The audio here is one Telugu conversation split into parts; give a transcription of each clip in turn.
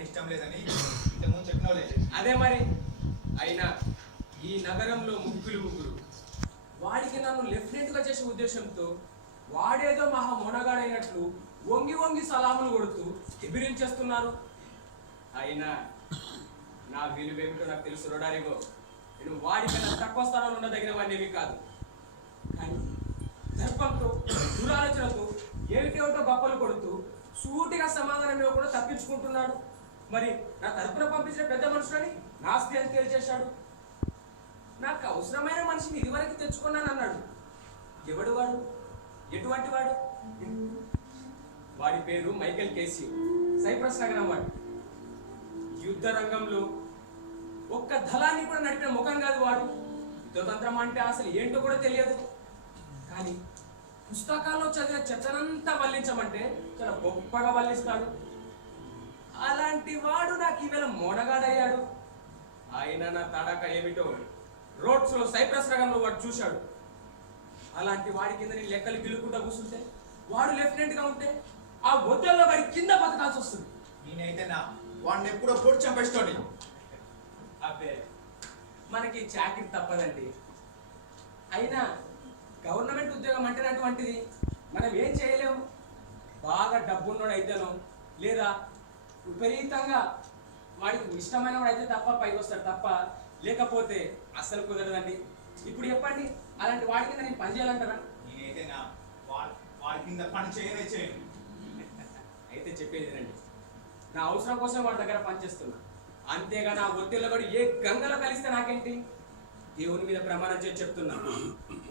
అంటే ఇష్టం లేదని ఇంతకుముందు చెప్పినోలే. అదే మరి. అయినా ఈ నగరంలో ముగ్గురు వాడికి నన్ను లెఫ్టినెంట్ గా చేసే ఉద్దేశంతో వాడేదో మహా మొనగాడైనట్లు వంగి వంగి సలాములు కొడుతూ ఎదిరించేస్తున్నారు. అయినా నా విలువేమిటో నాకు తెలుసు రోడారిగో. నేను వాడికన్నా తక్కువ స్థానంలో ఉండదగిన వాడిని కాదు. కానీ దర్పంతో దురాలోచనతో ఏమిటేమిటో గొప్పలు కొడుతూ సూటిగా సమాధానం ఇవ్వకుండా తప్పించుకుంటున్నాడు. మరి నా తరపున పంపించిన పెద్ద మనుషులని నాస్తి అని తేల్చేశాడు. నాకు అవసరమైన మనిషిని ఇదివరకు తెచ్చుకున్నాను అన్నాడు. ఎవడు వాడు? ఎటువంటి వాడు? వాడి పేరు మైకేల్ కేసీ, సైప్రస్ నగరం వాడు. యుద్ధ రంగంలో ఒక్క దళాన్ని కూడా నడిపిన ముఖం కాదు వాడు. యుద్ధతంత్రం అంటే అసలు ఏంటో కూడా తెలియదు. కానీ పుస్తకాల్లో చదివిన చెత్తనంతా వల్లించమంటే చాలా గొప్పగా వల్లిస్తాడు. అలాంటి వాడు నాకు ఈవేళ మోనగాడయ్యాడు. ఆయన నా తడక ఏమిటో రోడ్స్ లో సైప్రస్ నగరంలో వాడు చూశాడు. అలాంటి వాడి కింద నేను లెక్కలు గిలుకుంటా కూర్చుంటే, వాడు లెఫ్టినెంట్ గా ఉంటే ఆ ఒత్తిడిలో వాడి కింద బతకాల్సి వస్తుంది. నేనైతే నా వాడిని ఎప్పుడో పొడి చంపేస్తాడు. అబ్బే, మనకి చాకరీ తప్పదండి. అయినా గవర్నమెంట్ ఉద్యోగం అంటే అటువంటిది మనం ఏం చేయలేము. బాగా డబ్బున్నోడు అయితేనో లేదా విపరీతంగా వాడికి ఇష్టమైన వాడు అయితే తప్ప పైకి వస్తాడు తప్ప, లేకపోతే అస్సలు కుదరదండి. ఇప్పుడు చెప్పండి, అలాంటి వాడి కింద నేను పని చేయాలంటారా? నేనైతే నా వాడి కింద పని చేయను. అయితే చెప్పేది రండి, నా అవసరం కోసం వాడి దగ్గర పనిచేస్తున్నా. అంతేగా నా ఒత్తిడిలో కూడా ఏ గంగలో కలిస్తే నాకేంటి? దేవుని మీద ప్రమాణం చేసి చెప్తున్నా,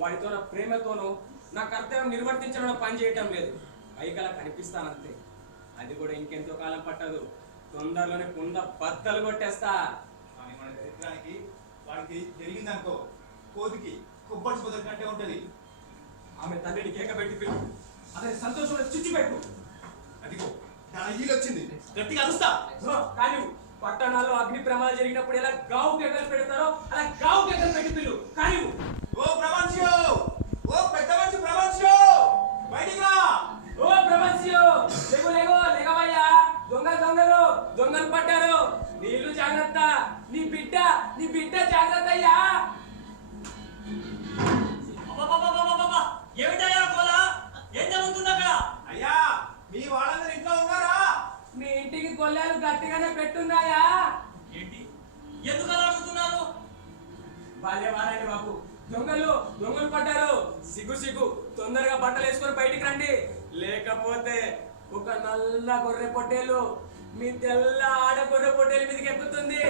వాడితో నా ప్రేమతోనో నా కర్తవ్యం నిర్వర్తించడం పని చేయటం లేదు. పైకలా కనిపిస్తానంతే. అది కూడా ఇంకెంతో కాలం పట్టదు. తొందరలోనే కుంద బద్దలు కొట్టేస్తా. కానీ మన దరిద్రానికి వాడికి జరిగిందనుకో, కోతికి కొబ్బరి పొదల కంటే ఉంటది. ఆమె తండ్రిని కేక పెట్టి పిలు, అతని సంతోషంలో చిచ్చు పెట్టు. అదిగో తన ఈలు వచ్చింది, గట్టిగా అరుస్తా. కానీ పట్టణాల్లో అగ్ని ప్రమాదం జరిగినప్పుడు ఎలా గావు కేకలు పెడతారో అలా గావు కేకలు పెట్టి పిలు. కానీ ఓ ప్రపంచో, ఓ పెద్ద మనిషి ప్రపంచో, బయటికి రా. ఓ ప్రపంచో, లేగవయ్యా. దొంగలు పడ్డారు. నీళ్లు జాగ్రత్త, నీ బిడ్డ జాగ్రత్త అయ్యా. ఏమిటయ్యా గోల? ఏం జరుగుతుంది అక్కడ? అయ్యా, మీ వాళ్ళందరూ ఇంట్లో ఉన్నారా? మీ ఇంటికి కొల్లాలు గట్టిగానే పెట్టున్నాయా? ఏంటి, ఎందుకు అలా అడుగుతున్నారు? వాళ్ళే వాళ్ళండి బాబు. దొంగలు పడ్డారు. సిగ్గు తొందరగా బట్టలు వేసుకొని బయటికి రండి, లేకపోతే ఒక నల్ల గొర్రె పొట్టేలు మీ తెల్ల ఆడ గొర్రె పొట్టేలు మీదకి ఎక్కుతుంది.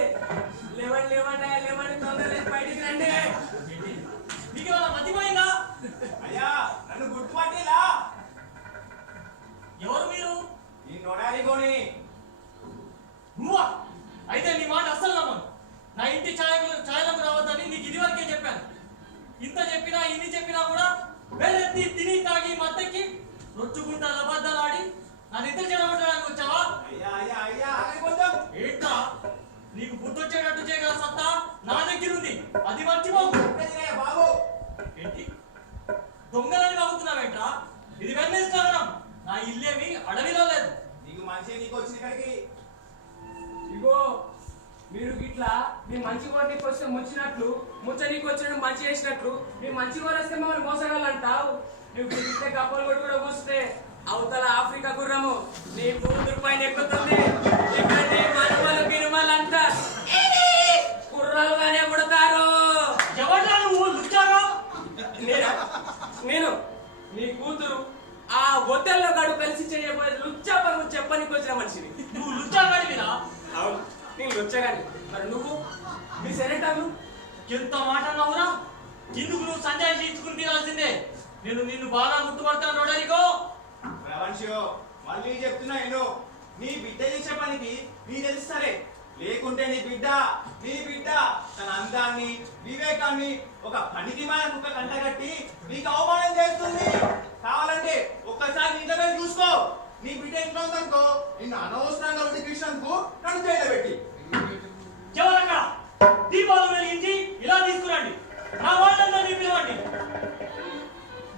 లేవండి తొందరగా బయటికి రండి. మీకు ఏమైనా మతిపోయిందా? అయ్యా, నన్ను గుర్తుపట్టేలా? ఎవరు మీరు? ఈ నొడారిగోని. అయితే నీ మాట అస్సలు నమ్మను. నా ఇంటి ఛాయలకు రావద్దని నీకు ఇదివరకే చెప్పాను. ఇంత చెప్పినా ఇన్ని చెప్పినా కూడా వేలెత్తి తిని తాగి మత్తెక్కి రొచ్చుకుంటా అబద్ధాలాడి నా నిద్ర చెడగొట్టడానికి వచ్చావా? అయ్యా కొంచెం ఏంటా, నీకు గుర్తొచ్చేటట్టు చేయగల సత్తా నా దగ్గర ఉంది, అది మర్చిపోకు. బాబు, ఏంటి దొంగలని వాగుతున్నావేంట్రా? ఇది వెన్నెస్ నగరం, నా ఇల్లేమి అడవిలో లేదు. నీకు మంచి వచ్చిన ఇక్కడికి. ఇగో మీరు ఇట్లా మీ మంచి కోరికి వస్తే ముచ్చినట్లు, ముచ్చ నీకు వచ్చిన మంచి చేసినట్లు, మీ మంచి కోరి వస్తే మమ్మల్ని మోసగాలంటావు. నువ్వు తిరిగితే గప్పలు కొట్టు కూడా కూస్తే అవతల ఆఫ్రికా గుర్రము నీ కూతురు పైన ఎక్కుతుంది. ఇక్కడ నీ మనుమలు గిరుమలు అంతా కుర్రాలుగానే పుడతారు. ఎవరా నువ్వు లుచ్చారో? నేను నీ కూతురు ఆ హోటల్లో గడు కలిసి చేయబోయే లుచ్చా పనులు చెప్పనికి వచ్చిన మనిషిని. నువ్వు లుచ్చాగాడివిరా? అవును, నేను లుచ్చగాని. మరి నువ్వు మీ సెనేటర్లు ఎంత మాట అన్నావురా? ఇందుకు నువ్వు సంజయ్ తీసుకుని తీరాల్సిందే. నేను నిన్ను బాగా గుర్తుపడతాను రోడరిగో. ప్రపంచో, మళ్ళీ చెప్తున్నా నేను, నీ బిడ్డ చేసే పనికి నీ తెలుస్తారే. లేకుంటే నీ బిడ్డ తన అందాన్ని వివేకాన్ని ఒక పనికి కుక్క కంటగట్టి నీకు అవమానం చేస్తుంది. కావాలంటే ఒక్కసారి నీ ఇంట్లో చూసుకో. నీ బిడ్డ ఇంట్లో ఉందనుకో, నిన్ను అనవసరంగా ఉడికించినందుకు నన్ను జైలు పెట్టి. ఎవరక్కడ దీపాలు వెలిగించి ఇలా తీసుకురండి. నా వాళ్ళందరినీ పిలవండి.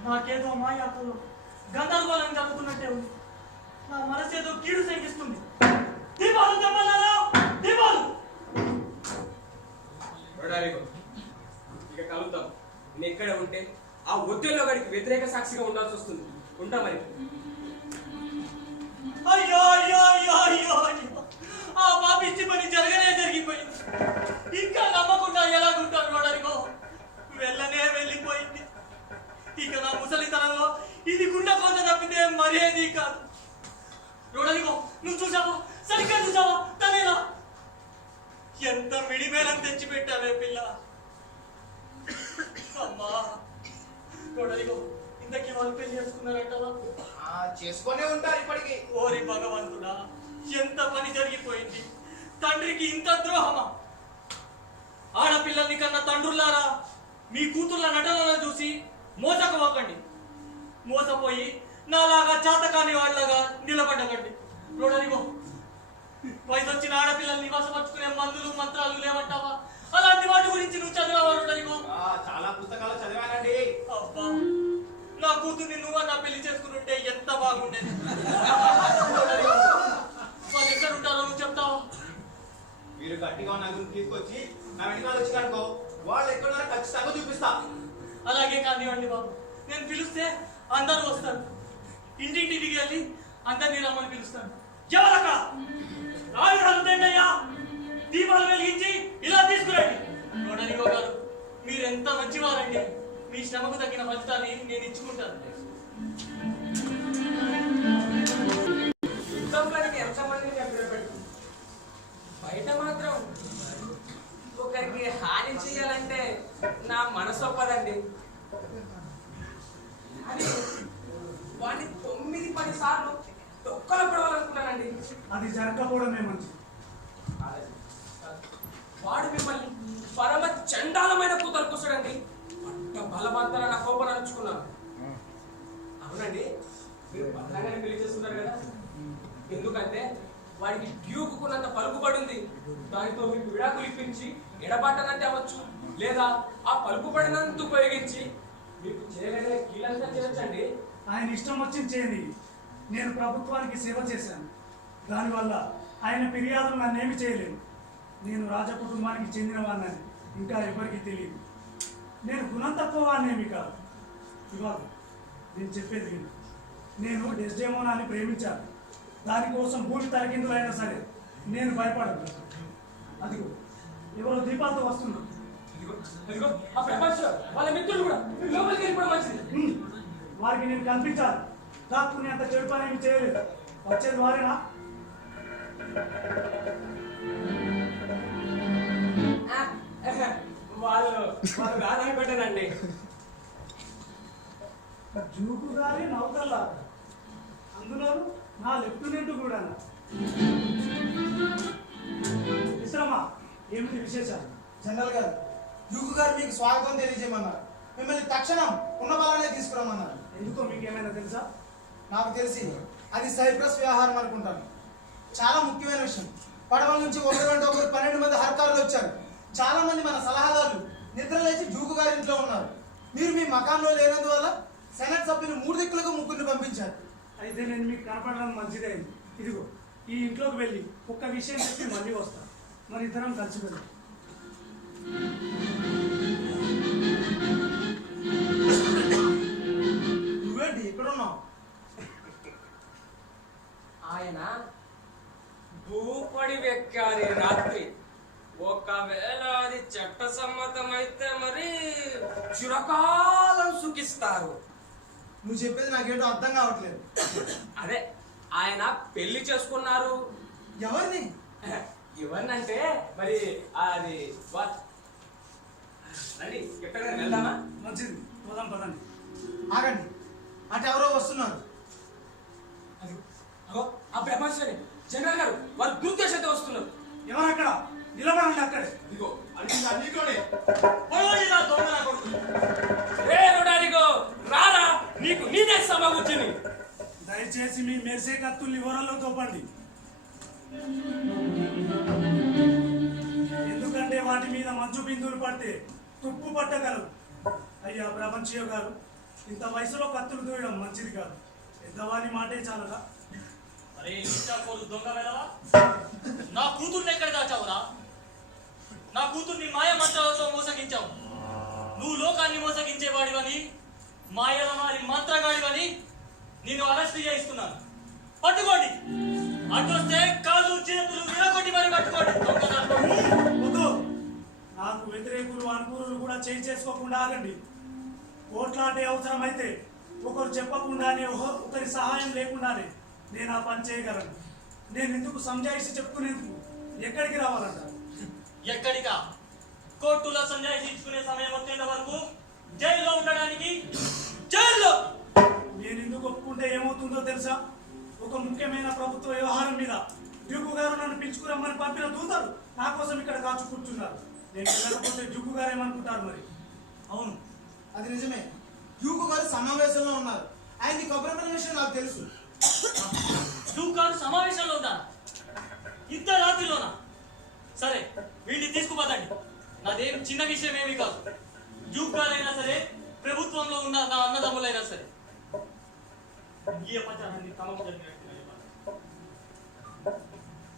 నాకేదో మాయాతో గందరగోళం జరుగుతున్నట్టే ఉంది. నా మనసేదో కీడు శంకిస్తుంది. దీపాలు తెమ్మన్నా ఒత్తిడిలో గడికి వ్యతిరేక సాక్షిగా ఉండాల్సి వస్తుంది. ఉంటా మరి. అయ్యో అయ్యో అయ్యో అయ్యో అయ్యో ఆ పాపిచ్చి పని జరిగిపోయింది. ఇంకా నమ్మకుండా ఎలాగుంటాను వాడనిగో వెళ్ళనే వెళ్ళిపోయింది. ఇక నా ముసలితనంలో ఇది గుండె కోత తప్పితే మరేది కాదు. రోడనిగో నువ్వు చూసావా, సరిగ్గా చూసావా? తనేనా? ఎంత మిడిమేళం తెచ్చిపెట్టావే పిల్ల. అమ్మా రోడనిగో ఇంతకీ వాళ్ళు పెళ్లి చేసుకున్నారంటావా? చేసుకునే ఉంటారు ఇప్పటికి. ఓరి భగవంతుడా, ఎంత పని జరిగిపోయింది. తండ్రికి ఇంత ద్రోహమా? ఆడపిల్లల్ని కన్నా తండ్రులారా మీ కూతుర్ల నటనలను చూసి మోసకపోకండి. మోసపోయి నాలాగా చేతకాని వాళ్ళగా నిలబడకండి. రోడనిగో వయసు వచ్చిన ఆడపిల్లల్ని వశపరుచుకునే మందులు మంత్రాలు లేవంటావా? అలాంటి వాటి గురించి నువ్వు చదివావా రోడనిగో? చాలా పుస్తకాలు చదివానండి. అబ్బా, నా కూతుర్ని నువ్వన్నా పెళ్లి చేసుకుని ఉంటే ఎంత బాగుండేది. వాళ్ళు ఎక్కడ ఉంటారో నువ్వు చెప్తావా? మీరు గట్టిగా ఉన్న గురించి తీసుకొచ్చి నా వెనకాల వచ్చినారనుకో, వాళ్ళు ఎక్కడున్నారో ఖచ్చితంగా చూపిస్తా. అలాగే కానివ్వండి బాబు, నేను పిలిస్తే అందరూ వస్తారు. ఇంటింటికి వెళ్ళి అందరినీ రమ్మని పిలుస్తాను. ఎవరక్కడ ఆయుధాలు తేండయ్యా, దీపాలు వెలిగించి ఇలా తీసుకురండి. రోడనిగో గారు, మీరెంత మంచివారండి. మీ శ్రమకు తగిన ఫలితాన్ని నేను ఇచ్చుకుంటాను. యుద్ధంలోకి ఎంతమందిని చంపినట్టు బయట మాత్రం ఒకరికి హాని చేయాలంటే నా మనసు ఒప్పదండి. అని వాడిని 9-10 సార్లు తొక్కలు పడవాలనుకున్నానండి. అది జరగకపోవడమే మంచిది. వాడు మిమ్మల్ని పరమ చండాలమైన కూతురు కూర్చోడండి. పట్ట బలవంతాల నా కోపం అరుచుకున్నాను. అవునండి, మీరు భద్రంగానే పెళ్లి చేస్తున్నారు కదా. ఎందుకంటే వాడికి డ్యూకున్నంత పలుకుబడింది. దానితో మీకు విడాకులు ఇప్పించి ఎడబాటనంటే అవ్వచ్చు, లేదా ఆ పలుకుబడినంత ఉపయోగించి మీకు చేయగలిగే కీలంతా చేయొచ్చండి. ఆయన ఇష్టం వచ్చింది చేయని. నేను ప్రభుత్వానికి సేవ చేశాను. దానివల్ల ఆయన ఫిర్యాదులు నన్నేమి చేయలేదు. నేను రాజ కుటుంబానికి చెందిన వాడిని ఇంకా ఎవరికి తెలియదు. నేను గుణం తక్కువ వాడినేమి కాదు. ఇవాళ నేను చెప్పేది విను. నేను డెస్డెమోనాని ప్రేమించాను. దానికోసం భూమి తలకిందులైనా సరే నేను భయపడను. అదిగో ఎవరో దీపాలతో వస్తున్నారు. అదిగో ఆ ప్రపంచం వాళ్ళ మిత్రులు కూడా లోపలికి వెళ్ళిపోవడం మంచిది. వారికి నేను కనిపించాలి. దాక్కుని అంత చెడు పని ఏమి చేయలేదు. వచ్చేది వారేనా? వాళ్ళు రాదనుకుంటానండి. జూకు గారి నౌకల్లా, అందులోను నా లెఫ్టినెంట్ కూడా. విశ్రమ, ఏమిటి విశేషాలు? జనరల్ గారు, యూకు గారు మీకు స్వాగతం తెలియజేయమన్నారు. మిమ్మల్ని తక్షణం ఉన్న వాళ్ళనే తీసుకురమ్మన్నారు. ఎందుకో మీకు ఏమైనా తెలుసా? నాకు తెలిసి అది సైప్రస్ వ్యవహారం అనుకుంటాను. చాలా ముఖ్యమైన విషయం. పడవల నుంచి ఒకరి వెంట ఒకరు 12 మంది హర్కారులు వచ్చారు. చాలా మంది మన సలహాదారులు నిద్ర లేచి జూకు గారి ఇంట్లో ఉన్నారు. మీరు మీ మకాంలో లేనందువల్ల సెనెట్ సభ్యులు 3 దిక్కులకు ముగ్గురిని పంపించారు. అయితే నేను మీకు కనపడడం మంచిదైంది. ఇదిగో ఈ ఇంట్లోకి వెళ్ళి ఒక్క విషయం చెప్పి మళ్ళీ వస్తాను. మరి ఇద్దరం కలిసి వెళ్దాం. నువ్వేంటి ఇక్కడ ఉన్నావు? ఆయన భూపడి వెక్కారి రాత్రి. ఒకవేళ అది చట్టసమ్మతమైతే మరి చిరకాలం సుఖిస్తారు. నువ్వు చెప్పేది నాకేంటో అర్థం కావట్లేదు. అదే ఆయన పెళ్లి చేసుకున్నారు. ఎవరిని? ఎవరినంటే మరి అది రండి, ఎక్కడికైనా వెళ్దామా? మంచిది, పోదాం పదండి. ఆగండి, అటు ఎవరో వస్తున్నారు. అగో ఆ ప్రపంచంలోని జనరల్ గారు వారు దుర్దేశంతో వస్తున్నారు. ఎవరక్కడ? నిలబడండి అక్కడే. ఇదిగో అన్నింటిలోనే పోయినా దొంగ నా కొడుకు. రే రోడారిగో, రారా, నీకు నేనే సమకూర్చుని. దయచేసి మీ మెరిసే కత్తుల్ని వరల్లో తోపండి. ఎందుకంటే వాటి మీద మంచు బిందువులు పడితే తుప్పు పట్టగలవు. అయ్యా ప్రపంచీయ గారు, ఇంత వయసులో కత్తులు దూయడం మంచిది కాదు. పెద్దవాని మాటే చాలదా? అరే ఇష్టాకోరు దొంగ వెళ్ళవా? నా కూతుర్ని ఎక్కడ దాచావురా? నా కూతుర్ని మాయ మంత్రాలతో మోసగించావు. నువ్వు లోకాన్ని మోసగించేవాడివని మాయల మారి మంత్రగాడివని నిన్ను అరెస్ట్ చేయిస్తున్నాను. పట్టుకోండి, అడ్డొస్తే కాళ్ళు చేతులు విరగొట్టి మరి పట్టుకోండి. వద్దు, నాకు వ్యతిరేకులు అనుకూలు కూడా చేయి చేసుకోకుండా ఆగండి. కోట్లాంటి అవసరమైతే ఒకరు చెప్పకుండానే ఒకరి సహాయం లేకుండానే నేను ఆ పని చేయగలను. నేను ఎందుకు సంజాయిషి చెప్పుకునేందుకు ఎక్కడికి రావాలంటారు? ఎక్కడికా? కోర్టులో సంజాయిషి ఇచ్చుకునే సమయం వచ్చేంత వరకు జైల్లో ఉండడానికి జైల్లో. నేను ఎందుకు ఒప్పుకుంటే ఏమవుతుందో తెలుసా? ఒక ముఖ్యమైన ప్రభుత్వ వ్యవహారం మీద డ్యూకు గారు నన్ను పిలుచుకురమ్మని పంపిన దూతలు నా కోసం ఇక్కడ కాచు కూర్చున్నారు. నేను వెళ్ళకపోతే డ్యూకు గారు ఏమనుకుంటారు మరి? అవును, అది నిజమే. డ్యూకు గారు సమావేశంలో ఉన్నారు. ఆయనకి కబురమైన విషయం నాకు తెలుసు. డ్యూకారు సమావేశంలో ఉందా? ఇంత రాత్రిలోనా? సరే, వీడిని తీసుకుపోదండి. నాదేం చిన్న విషయం ఏమీ కాదు. డ్యూక్ గారైనా సరే, ప్రభుత్వంలో ఉన్న నా అన్నదమ్ములైనా సరే, ఈ అపచారాన్ని తమకు జరిగినట్టుగా ఇవ్వాలి.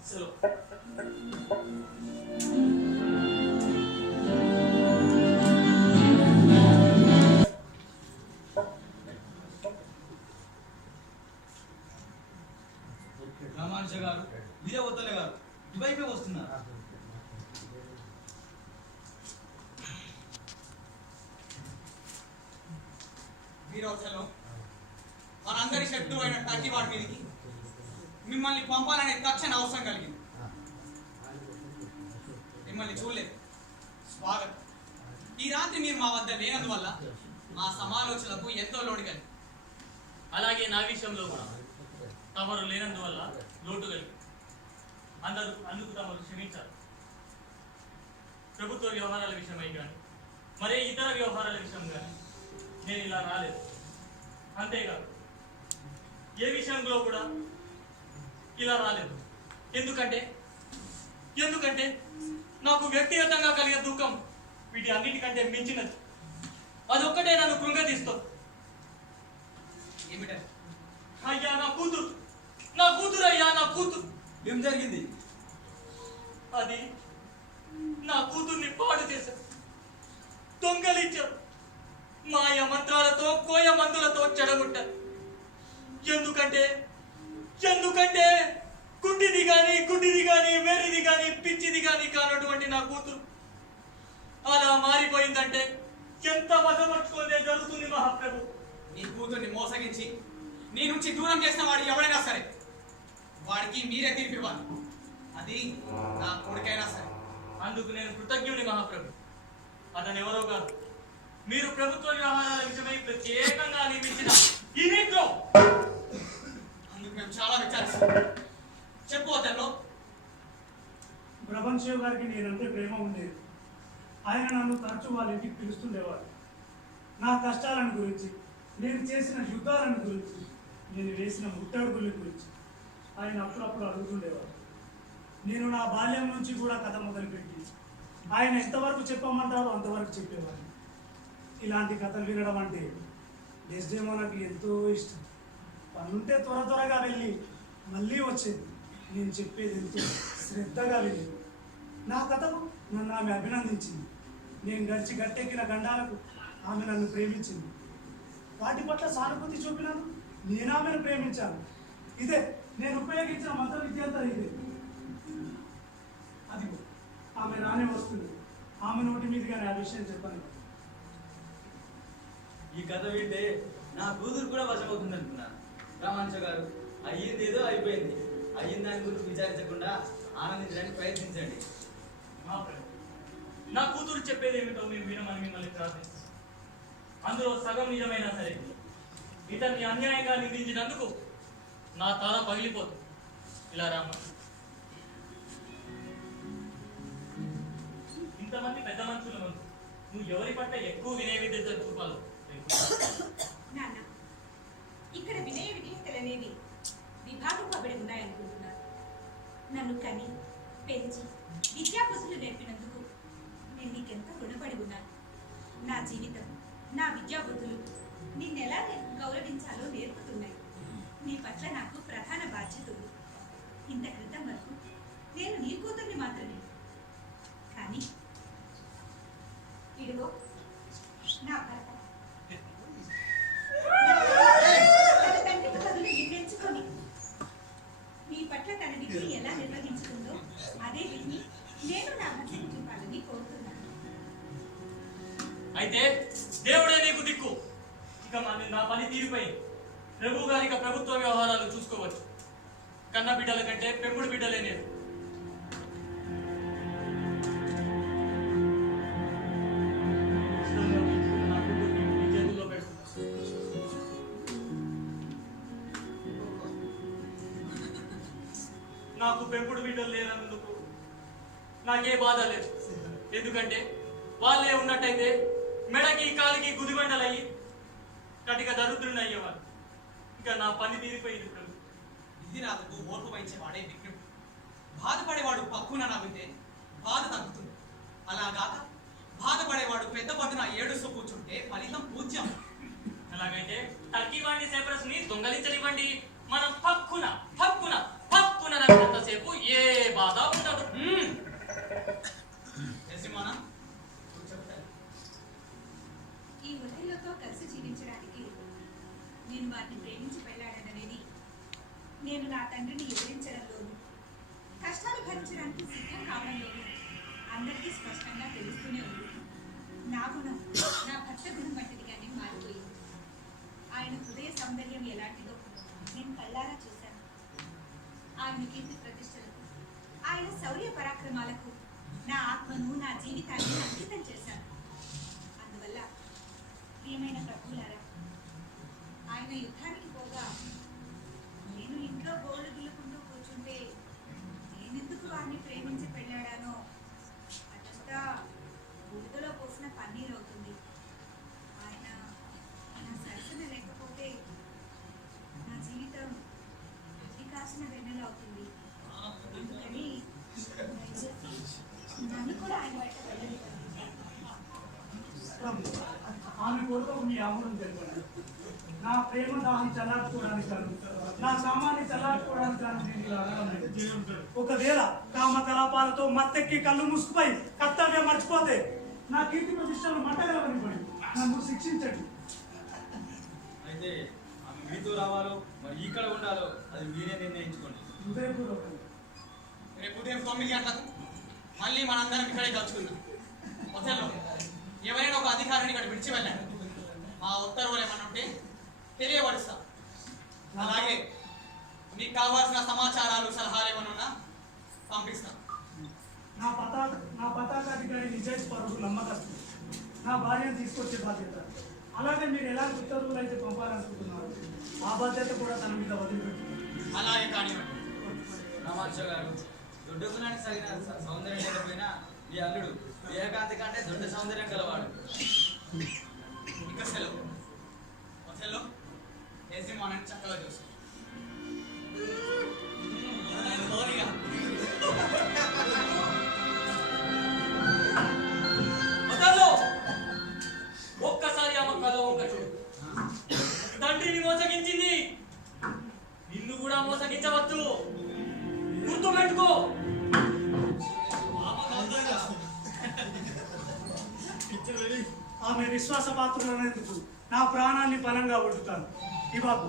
సెలవు. రామానుజ గారు, వీరవద్దల గారు ఇటువైపే వస్తున్నారు. వీరవద్దలు, మనందరి శత్రువు అయిన టర్కీ వాడి మీదకి మిమ్మల్ని పంపాలనే తక్షణ అవసరం కలిగింది. మిమ్మల్ని చూడలేదు. స్వాగతం. ఈ రాత్రి మీరు మా వద్ద లేనందువల్ల మా సమాలోచనలకు ఎంతో లోటు కలిగింది. అలాగే నా విషయంలో కూడా తమరు లేనందువల్ల లోటు కలిగి అందుకు తమరు క్షమించారు. ప్రభుత్వ వ్యవహారాల విషయమై కానీ మరే ఇతర వ్యవహారాల విషయం కానీ నేను ఇలా రాలేదు. అంతేకాదు, ఏ విషయంలో కూడా ఇలా రాలేదు. ఎందుకంటే నాకు వ్యక్తిగతంగా కలిగే దుఃఖం వీటి అన్నిటికంటే మించినది. అదొక్కటే నన్ను కృంగతీస్తుంది. ఏమిటది? అయ్యా, నా కూతురు అయ్యా, నా కూతురు. ఏం జరిగింది? అది నా కూతుర్ని పాడు చేశారు, దొంగలించారు, మాయ మంత్రాలతో కోయ మందులతో చెడగొట్టారు. ఎందుకంటే గుడ్డిది గాని వెర్రిది గాని పిచ్చిది గాని కానటువంటి నా కూతురు అలా మారిపోయిందంటే ఎంత వశపరుచుకోదే జరుగుతుంది మహాప్రభు. నీ కూతుర్ని మోసగించి నీ నుంచి దూరం చేసిన వాడు ఎవడైనా సరే వాడికి మీరే తీర్పు ఇవ్వాలి. అది నా కొడుకైనా సరే. అందుకు నేను కృతజ్ఞుని మహాప్రభు. అతను ఎవరో కాదు, మీరు ప్రభుత్వ వ్యవహారాల విషయమై ప్రత్యేకంగా నియమించిన ఈ నీగ్రో. అందుకు మేము చాలా విచారిస్తాం. చెప్పు అతను. ప్రపంచం గారికి నేనంటే ప్రేమ ఉండేది. ఆయన నన్ను తరచూ వాళ్ళ ఇంటికి పిలుస్తుండేవాడు. నా కష్టాలను గురించి, నేను చేసిన యుద్ధాలను గురించి, నేను వేసిన ముట్టడుగుల గురించి ఆయన అప్పుడప్పుడు అడుగుతుండేవాడు. నేను నా బాల్యం నుంచి కూడా కథ మొదలుపెట్టి ఆయన ఎంతవరకు చెప్పమంటారో అంతవరకు చెప్పేవాడిని. ఇలాంటి కథలు వినడం అంటే డెస్డెమోనాకి ఎంతో ఇష్టం. పనుంటే త్వరగా వెళ్ళి మళ్ళీ వచ్చేది. నేను చెప్పేది ఎంతో శ్రద్ధగా వినేది. నా కథకు నన్ను ఆమె అభినందించింది. నేను గట్టెక్కిన గండాలకు ఆమె నన్ను ప్రేమించింది. వాటి పట్ల సానుభూతి చూపినాను. నేను ఆమెను ప్రేమించాను. ఇదే నేను ఉపయోగించిన మంత్ర విద్య అంతా ఇదే. అదిగో ఆమె రానే వస్తుంది. ఆమె నోటి మీదుగానే ఆ విషయం చెప్పాను. ఈ కథ వింటే నా కూతురు కూడా వశమవుతుంది అనుకున్నాను. రామానుజ గారు, అయ్యింది ఏదో అయిపోయింది. అయిన దాని గురించి విచారించకుండా ఆనందించడానికి ప్రయత్నించండి. నా కూతురు చెప్పేది ఏమిటో మేము వినమని మిమ్మల్ని ప్రార్థిస్తాం. అందులో సగం నిజమైనా సరే ఇతన్ని అన్యాయంగా నిందించినందుకు నా తల పగిలిపోతుంది. ఇలా రామ, ఇంతమంది పెద్ద మనుషుల ముందు నువ్వు ఎవరి పట్ల ఎక్కువ వినయ విద్యతో చూపాలో నాన్న, ఇక్కడ వినయ విధేయతలనేవి విభాగపబడి ఉన్నాయనుకుంటున్నారు. నన్ను కని పెంచి విద్యాబుద్ధులు నేర్పినందుకు నేను నీకెంత రుణపడి ఉన్నాను. నా జీవితం, నా విద్యాబుద్ధులు నిన్నెలా గౌరవించాలో నేర్పుతున్నాయి. నీ పట్ల నాకు ప్రధాన బాధ్యత ఉంది. ఇంత క్రితం వరకు నేను నీ కూతుర్ని మాత్రమే. కానీ ఇదిగో నా భర్త. అయితే దేవుడే నీకు దిక్కు. ఇక నా పని తీరిపోయింది. ప్రభు గారి ఇక ప్రభుత్వ వ్యవహారాలు చూసుకోవచ్చు. కన్న బిడ్డల కంటే పెంపుడు బిడ్డలే నేను. నా కూతుర్ని నీ చేతుల్లో పెడుతున్నా. నాకు పెంపుడు బిడ్డలు లేనందుకు నాకే బాధ లేదు. ఎందుకంటే వాళ్ళే ఉన్నట్టయితే మెడకి కాలికి గుదిబండలయ్యి కటిక దరిద్రుని అయ్యేవారు. ఇక నా పని తీరిపోయింది. ఇప్పుడు ఇది రాతకు ఓర్పు వహించేవాడే విఘ్నుడు. బాధపడేవాడు పక్కున నవ్వితే బాధ తగ్గుతుంది. అలాగాక బాధపడేవాడు పెద్ద పట్టున ఏడుస్తూ కూర్చుంటే ఫలితం పూజ్యం. అలాగైతే టర్కీ వాడిని సైప్రస్ ని దొంగలించనివ్వండి. మనం పక్కున పక్కున పక్కున నవ్వినంతసేపు ఏ బాధ ఉండదు. యజమానం, ఈ వృద్ధులతో కలిసి జీవించడానికి నేను వారిని ప్రేమించి పెళ్ళాడననేది నేను నా తండ్రిని ఎదిరించడంలోనూ కష్టాలు భరించడానికి సిద్ధం కావడంలోనూ అందరికీ స్పష్టంగా తెలుస్తూనే ఉంది. నా గుణం నా భర్త గుణం వంటిదిగానే మారిపోయింది. ఆయన హృదయ సౌందర్యం ఎలాంటిదో నేను కళ్ళారా చూశాను. ఆయన కీర్తి ప్రతిష్టలకు, ఆయన శౌర్య పరాక్రమాలకు నా ఆత్మను, నా జీవితాన్ని అంకితం చేశాను. అందువల్ల ప్రియమైన ప్రభువులారా, ఆయన యుద్ధానికి పోగా నేను ఇంట్లో గోళ్ళు గిల్లుకుంటూ కూర్చుంటే నేనెందుకు వారిని ప్రేమించి పెళ్ళాడానో అదంతా బురదలో పోసిన పన్నీర్ అవుతుంది. ఆయన నా సరసన లేకపోతే నా జీవితం ఇది కాసిన వెన్నెల అవుతుంది. అందుకని నన్ను కూడా ఆయన బయట వెళ్ళనివ్వండి. ఆమె కొరకు మీ ఆమోదం తెలిపండి. నా ప్రేమ దాహం చల్లార్చుకోవడానికి కాదు, నా సామాన్ని చల్లార్చుకోవడానికి కాదు నేను ఇలా అనడం లేదు. ఒకవేళ కామకలాపాలతో మత్తెక్కి కళ్ళు మూసుకుపోయి కర్తవ్యం మర్చిపోతే నా కీర్తి ప్రతిష్టలు మంటగలవనివ్వండి. నన్ను శిక్షించండి. అయితే ఆమె మీతో రావాలో మరి ఇక్కడ ఉండాలో అది మీరే నిర్ణయించుకోండి. హృదయపూర్వకంగా రేపు ఉదయం 9 గంటలకు మళ్ళీ మనందరం ఇక్కడే కలుసుకుందాం. హోటల్లో ఎవరైనా ఒక అధికారిని ఇక్కడ విడిచి వెళ్ళాడు. మా ఉత్తర్వులు ఏమన్నా ఉంటే తెలియపరుస్తాం. అలాగే మీకు కావాల్సిన సమాచారాలు, సలహాలు ఏమైనా ఉన్నా పంపిస్తాం. నా పతాకాధికారి నిజాయితీ పరుడు నమ్మకస్తుడు. నా భార్యను తీసుకొచ్చే బాధ్యత. అలాగే మీరు ఎలాంటి ఉత్తర్వులు అయితే పంపాలనుకుంటున్నారు ఆ బాధ్యత కూడా తన మీద వదిలిపెట్టున్నారు. అలాగే కానివ్వండి. రామానుజ గారు, దొడ్డ గుణానికి సగిన సౌందర్యం లేకపోయినా ఈ అల్లుడు వివేకాంతి కంటే దొడ్డ సౌందర్యం గలవాడు. ఇక సెలవు. హోటల్లో యజమాని చక్కగా చూస్తాం. అతల్లో ఒక్కసారి ఆమె కథ ఒక చూడు. తండ్రిని మోసగించింది, నిన్ను కూడా మోసగించవచ్చు. గుర్తు పెట్టుకో. ఆమె విశ్వాసపాత్రులనేందుకు నా ప్రాణాన్ని పణంగా పడుతాను. ఈ బాబు,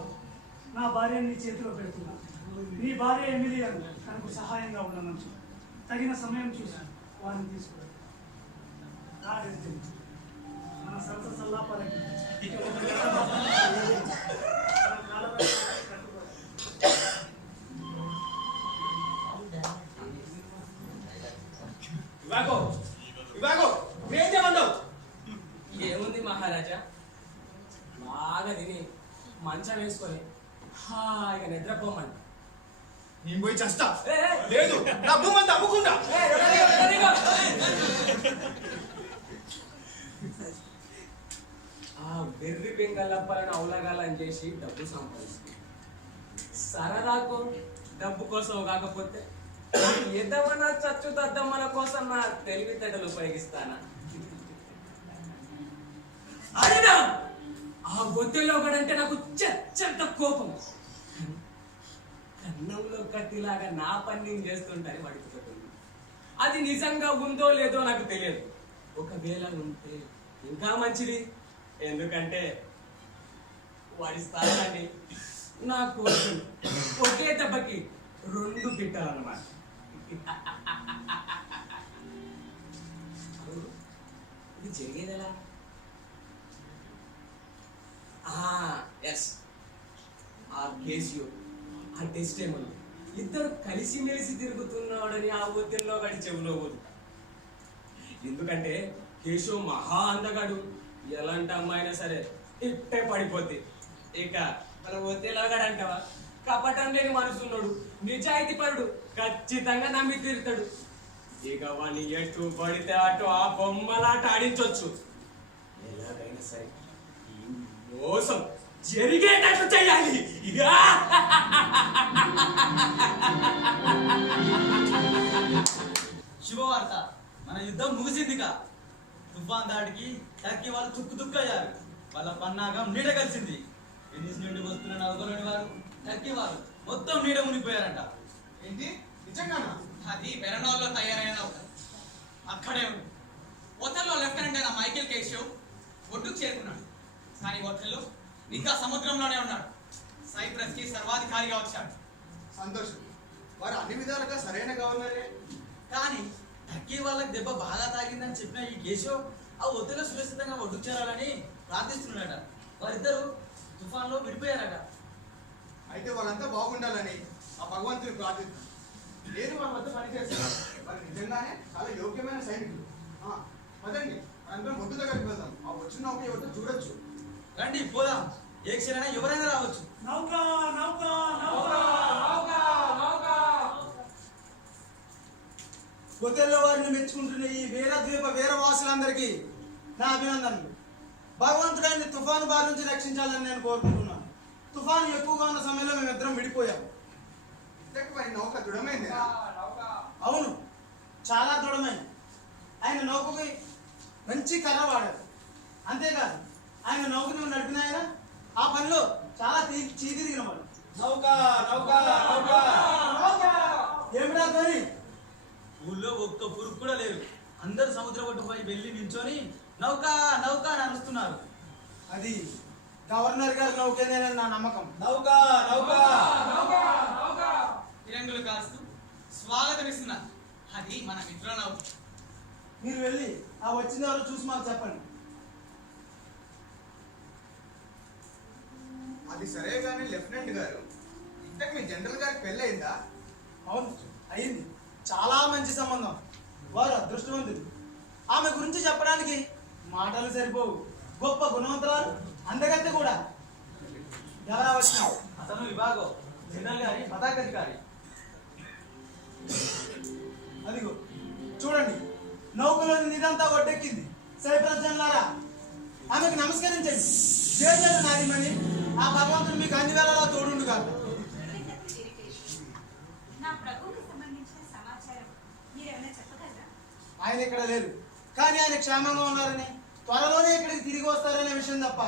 నా భార్యని నీ చేతిలో పెడుతున్నాను. నీ భార్య ఎమిలియన్ తనకు సహాయంగా ఉండమని తగిన సమయం చూసి వారిని తీసుకురా. మన సరస సల్లాపాలకి ఇక ఒక ఇవాగో ఏం చేయమన్నావు? ఏముంది మహారాజా, బాగా తిని మంచం వేసుకొని హాయిగా నిద్రపోమండి. నేను పోయి చస్తా. లేదు, నా భూమి అంతా అమ్ముకుంటా. ఆ వెర్రి బెంగళప్పలను అవలగాలని చేసి డబ్బు సంపాదిస్తుంది. సరదాకు డబ్బు కోసం కాకపోతే ఎదవన చచ్చు తద్దమ్మల కోసం నా తెలివితేటలు ఉపయోగిస్తానా? అయినా ఆ గొత్తెల్లో ఒకడంటే నాకు చెత్త కోపం. కన్నంలో కత్తిలాగా నా పని నేను చేస్తుంటాను పడిపోతుంది. అది నిజంగా ఉందో లేదో నాకు తెలియదు. ఒకవేళ ఉంటే ఇంకా మంచిది. ఎందుకంటే వాడి స్థానాన్ని నా కోసం ఒకే దెబ్బకి 2 బిడ్డలన్నమాట. ఇది జరిగేదెలా? కేసియో ఆ టెస్ట్ ఏమన్నా ఇద్దరు కలిసిమెలిసి తిరుగుతున్నాడని ఆ ఒత్తిడిలో గడి చెవులో ఊదు. ఎందుకంటే కేశవ్ మహా అందగాడు, ఎలాంటి అమ్మాయినా సరే ఇట్టే పడిపోద్ది. ఇక మన ఒత్తిలాగాడంటావా, కపటం లేని మనసున్నాడు, నిజాయితీ పరుడు, ఖచ్చితంగా నమ్మి తీరుతాడు. ఇక వాడిని ఎటు పడితే అటు ఆ బొమ్మలాట ఆడించవచ్చు. ఎలాగైనా సరే ఈ మోసం జరిగేటట్టు చేయాలి. శుభవార్త, మన యుద్ధం ముగిసిందిగా. తుఫాన్ దాడికి టర్కీ వాళ్ళు తుక్కయ్యారు. వాళ్ళ పన్నాగం నీడ కలిసింది. వెనిస్ నుండి వస్తున్న నౌకలోని వారు టర్కీ వారు మొత్తం నీడ మునిగిపోయారంట. ఏంటి నిజంగానా? అది వెరనాల్లో తయారైన నౌక. అక్కడే ఉంది. ఒథెల్లో లెఫ్టినెంట్ అయిన మైకేల్ కేశవ్ ఒడ్డుకు చేరుకున్నాడు. కానీ ఒథెల్లో ఇంకా సముద్రంలోనే ఉన్నాడు. సైప్రస్ కి సర్వాధికారిగా వచ్చాడు. సంతోషం, వారు అన్ని విధాలుగా సరైన గవర్నరే. కానీ టర్కీ వాళ్ళకి దెబ్బ బాగా తాగిందని చెప్పిన ఈ కేశవ్ ఆ ఒత్తిడిలో సురక్షితంగా ఒడ్డుకు చేరాలని ప్రార్థిస్తున్నాడట. వారిద్దరూ తుఫాన్లో విడిపోయారట. అయితే వాళ్ళంతా బాగుండాలని ఆ భగవంతుని ప్రార్థిస్తాను. నేను వాళ్ళ వద్ద పనిచేస్తాను. వారు నిజంగానే చాలా యోగ్యమైన సైనికులు. పదండి, మనందరం ఒడ్డు దగ్గరికి వెళ్దాం. ఆ వచ్చిన నౌక ఎవరితో చూడొచ్చు. రండి పోదాం. ఏ క్షణమైనా ఎవరైనా రావచ్చు. నౌకా నౌకా ఒథెల్లో వారిని మెచ్చుకుంటున్న ఈ వీరద్వీప వీరవాసులందరికీ నా అభినందనలు. భగవంతుడాన్ని తుఫాను బారి నుంచి రక్షించాలని నేను కోరుకుంటున్నాను. తుఫాను ఎక్కువగా ఉన్న సమయంలో మేమిద్దరం విడిపోయాం. మరి నౌక దృఢమైంది. అవును, చాలా దృఢమైంది. ఆయన నౌకకి మంచి కర్ర వాడారు. అంతేకాదు ఆయన నౌకను నడిపిన ఆయన ఆ పనిలో చాలా చీదిరిగినవాడు. ఏమిటా ధ్వని? ఊళ్ళో ఒక్క పురుగు కూడా లేరు. అందరూ సముద్ర ఒడ్డుపై వెళ్ళి నించొని నౌకా నౌకా అని అరుస్తున్నారు. అది గవర్నర్ గారి నౌకేనేనని నా నమ్మకం. తిరంగులు కాస్తూ స్వాగతం ఇస్తున్నారు. అది మన మిత్ర నౌక. మీరు వెళ్ళి ఆ వచ్చిన వాళ్ళు చూసి మాకు చెప్పండి. అది సరే కానీ లెఫ్టినెంట్ గారు, ఇంతకు మీ జనరల్ గారికి పెళ్ళయిందా? అవును, అయింది. చాలా మంచి సంబంధం. వారు అదృష్టవంతులు. ఆమె గురించి చెప్పడానికి మాటలు సరిపోవు. గొప్ప గుణవంతురాలు, అందగత్తె కూడా. ఎవరా వచ్చిన? అతను విభాగం జనరల్ గారి పతాకాధికారి. అదిగో చూడండి, నౌకలోని నిదంతా ఒడ్డెక్కింది. సైప్రస్ జనులారా, ఆమెకు నమస్కరించండి. జేజలు నారిమని ఆ భగవంతుడు మీకు అన్ని వేళలా తోడుండు కాదు. నా ప్రభువుకి సంబంధించిన సమాచారం మీరేమైనా చెప్పగలరా? ఆయన ఇక్కడ లేరు, కానీ ఆయన క్షేమంగా ఉన్నారని, త్వరలోనే ఇక్కడికి తిరిగి వస్తారనే విషయం తప్ప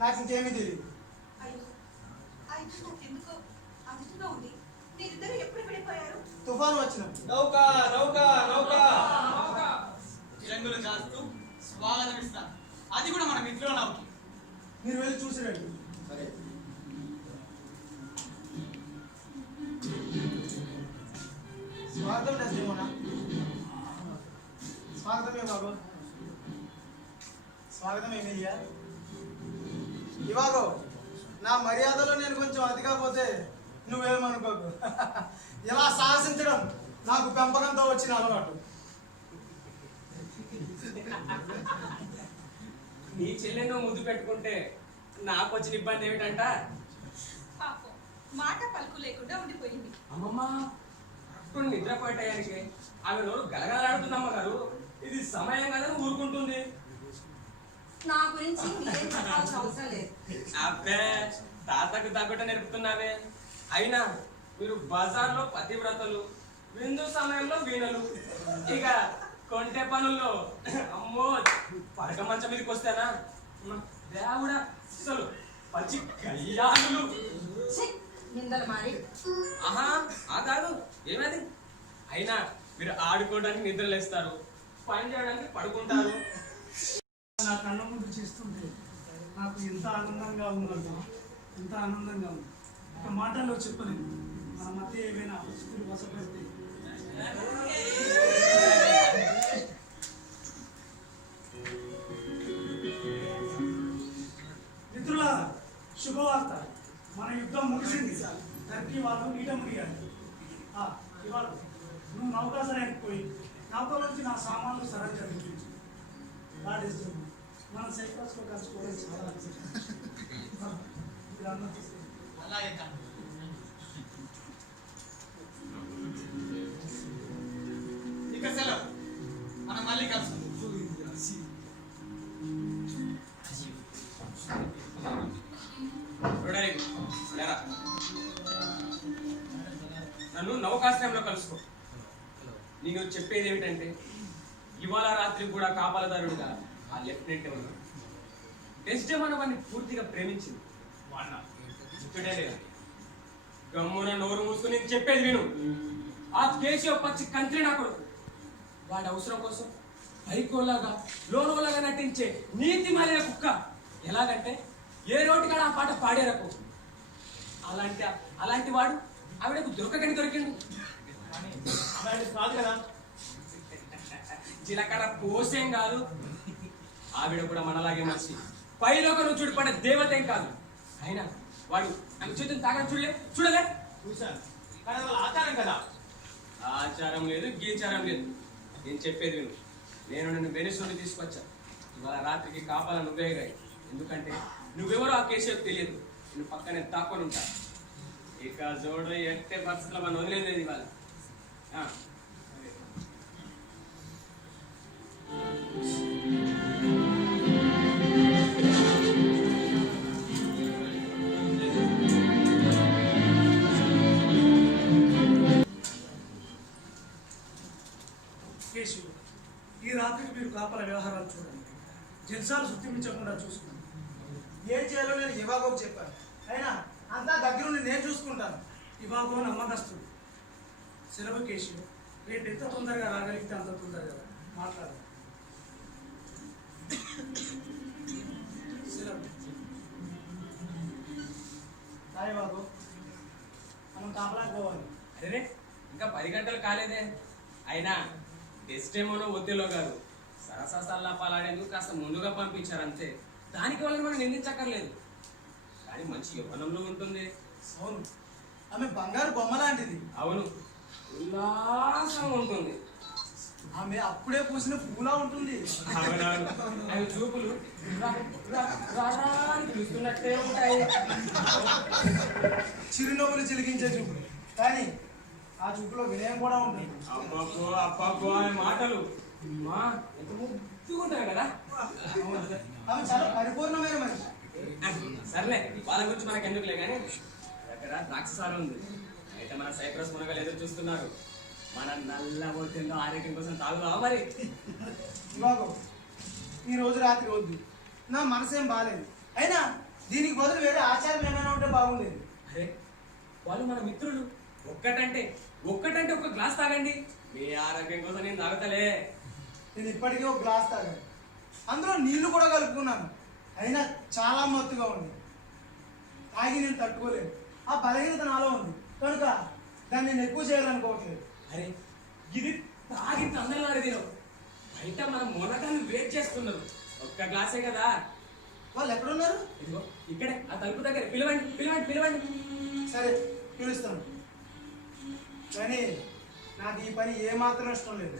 నాకు ఇంకేమీ తెలియదు. అయ్యో, అయితే నాకెందుకో అదుపుగా ఉంది. మీరిద్దరూ ఎప్పుడు విడిపోయారు? తుఫాను వచ్చినప్పుడు. తిరంగులు కాస్తూ స్వాగతం ఇస్తారు. అది కూడా మన మిత్రుల నౌక. మీరు వెళ్ళి చూసి రండి. సరే. స్వాగతం డెస్టిమోనా. స్వాగతమే బాబు. స్వాగతం ఏమయ్యా. ఇవాగో నా మర్యాదలో నేను కొంచెం అతిగా పోతే నువ్వేమనుకోకు. ఇలా సాహసించడం నాకు పెంపకంతో వచ్చిన అలవాటు. నీ చెల్లెను ముద్దు పెట్టుకుంటే నాకు వచ్చిన ఇబ్బంది ఏమిటంట? పాపం మాట పలుకు లేకుండా ఉండిపోయింది. అమ్మమ్మ, ఇప్పుడు నిద్రపోయే టయానికి ఆమె నోరు గలగలాడుతుందమ్మ గారు. ఇది సమయం కదా ఊరుకుంటుంది. నా గురించి మీరేం చెప్పాల్సిన అవసరం లేదు. అబ్బే, తాతకు తగ్గట నేర్పుతున్నావే. అయినా మీరు బజార్లో పతివ్రతలు, విందు సమయంలో వీణలు, ఇక కొంటె పనుల్లో అమ్మో పడక మంచం మీదకి వస్తేనా దేవుడా అసలు పచ్చి కళ్యాణులు. నిందలు మారి ఆహా, ఆ కాదు ఏమది. అయినా మీరు ఆడుకోవడానికి నిద్రలేస్తారు, పని చేయడానికి పడుకుంటారు. నా కళ్ళ ముందు చేస్తుంటే నాకు ఎంత ఆనందంగా ఉందంటే ఎంత ఆనందంగా ఉంది. ఒక మాటల్లో చెప్పలేదు. మన మధ్య ఏమైనా పరిస్థితులు వసపడితే మిత్రులారా, శుభవార్త, మన యుద్ధం ముగిసింది. నువ్వు నౌకాశ్రయానికి పోయి నౌకలో నుంచి నా సామాన్లు సరంగా తెప్పించు. God is good. మన సైప్రస్లో కలుసుకోవడం చాలా మీరు అన్నం తీసుకెళ్ళి. అలాగే తండ్రి. ఇక సెలవు. మనం మళ్ళీ కలుస్తాం. నన్ను నౌకాశ్రయంలో కలుసుకో. నేను చెప్పేది ఏమిటంటే ఇవాళ రాత్రి కూడా కాపలదారుడిగా ఆ లెఫ్టినెంట్ ఎవరు డెస్డెమోనా వాడిని పూర్తిగా ప్రేమించింది. వాడిన ఇక్కడే లేదు. గమ్మున నోరు మూసుకుని నేను చెప్పేది విను. ఆ కేశవ పచ్చి కంత్రి నా కొడుకు. వాడి అవసరం కోసం పైకోలాగా లోనోలాగా నటించే నీతి మాలిన కుక్క. ఎలాగంటే ఏ రోడ్డుగా ఆ పాట పాడేరకు. అలాంటి వాడు ఆవిడకు దొరకకని దొరికిండు. కాదు కదా, జీలకర్ర పోసేం కాదు. ఆవిడ కూడా మనలాగే మనిషి. పైలోకను చూడపడే దేవతేం కాదు. అయినా వాడు ఆమె చేతిని తాగడం చూడలే. చూశాను, కానీ అది వాళ్ళ ఆచారం కదా. ఆచారం లేదు, గీచారం లేదు. నేను చెప్పేది విను. నేను నిన్ను వెనిస్ నుండి తీసుకొచ్చా. ఇవాళ రాత్రికి కాపాల నువ్వే గాయి. ఎందుకంటే నువ్వెవరో ఆ కేసు తెలియదు. నేను పక్కనే తాక్కొని ఉంటా. ఇక జోడు ఎట్టే పరిస్థితుల్లో మనం వదిలేదు ఇవాళ. కేశవ్, ఈ రాత్రికి మీరు కాపల వ్యవహారాలు చూడండి. జల్సాలు శుద్ధించకుండా చూసుకోండి. ఏం చేయాలో నేను ఇవాగోకు చెప్పాను. అయినా అంతా దగ్గరుండి నేను చూసుకుంటాను. ఇవాగో నమ్మకస్తుడు. సెలవు కేశవ్. రేపు ఎంత తొందరగా రాగలిగితే అంత తొందరగా మాట్లాడాలి. సెలవు. సాయి బాబు, మనం కాపలాకి పోవాలి. అరే ఇంకా 10 గంటలు కాలేదే. అయినా డెస్డెమోనా ఒత్తిలో గారు సరసల్లాపాలాడేందుకు కాస్త ముందుగా పంపించారు అంతే. దానికి వాళ్ళని మనం నిందించక్కర్లేదు. కానీ మంచి యవ్వనంలో ఉంటుంది. అవును, ఆమె బంగారు బొమ్మ లాంటిది. అవును, ఉల్లాసంగా ఉంటుంది. ఆమె అప్పుడే పూసిన పూలా ఉంటుంది. అవునవును, అవి చూపులు చూస్తున్నట్టే ఉంటాయి. చిరునవ్వులు చిలికించే చూపులు. కానీ ఆ చూపులో వినయం కూడా ఉంటుంది. అబ్బబ్బో అబ్బబ్బో అనే మాటలు మా ఎంత ముద్దుగా ఉంటాయి కదా. ఆమె చాలా పరిపూర్ణమైన మనిషి. సర్లే, వాళ్ళ గురించి మనకు ఎందుకులే. కానీ అక్కడ ద్రాక్షసారం ఉంది. అయితే మన సైప్రస్ మునగలు ఎదురు చూస్తున్నారు. మన నల్ల ఒత్తిడిలో ఆరోగ్యం కోసం తాగుదావా మరి? ఇవాగో ఈ రోజు రాత్రి వద్దు, నా మనసేం బాగాలేదు. అయినా దీనికి బదులు వేరే ఆచారం ఏమైనా ఉంటే బాగుండేది. అరే వాళ్ళు మన మిత్రులు. ఒక్కటంటే ఒక గ్లాస్ తాగండి. మీ ఆరోగ్యం కోసం నేను తాగుతలే. నేను ఇప్పటికే ఒక గ్లాస్ తాగాను, అందులో నీళ్లు కూడా కలుపుకున్నాను. అయినా చాలా మత్తుగా ఉంది. తాగి నేను తట్టుకోలేదు. ఆ బలహీనత నాలో ఉంది కనుక దాన్ని నేను ఎక్కువ చేయాలనుకోవట్లేదు. అరే ఇది తాగి తొందరలాడి తినవు. బయట మనం మొనగాన్ని వెయిట్ చేస్తున్నారు. ఒక్క గ్లాసే కదా. వాళ్ళు ఎక్కడున్నారు? ఇదిగో ఇక్కడే ఆ తలుపు దగ్గర. పిలవండి. సరే పిలుస్తాను. కానీ నాకు ఈ పని ఏమాత్రం ఇష్టం లేదు.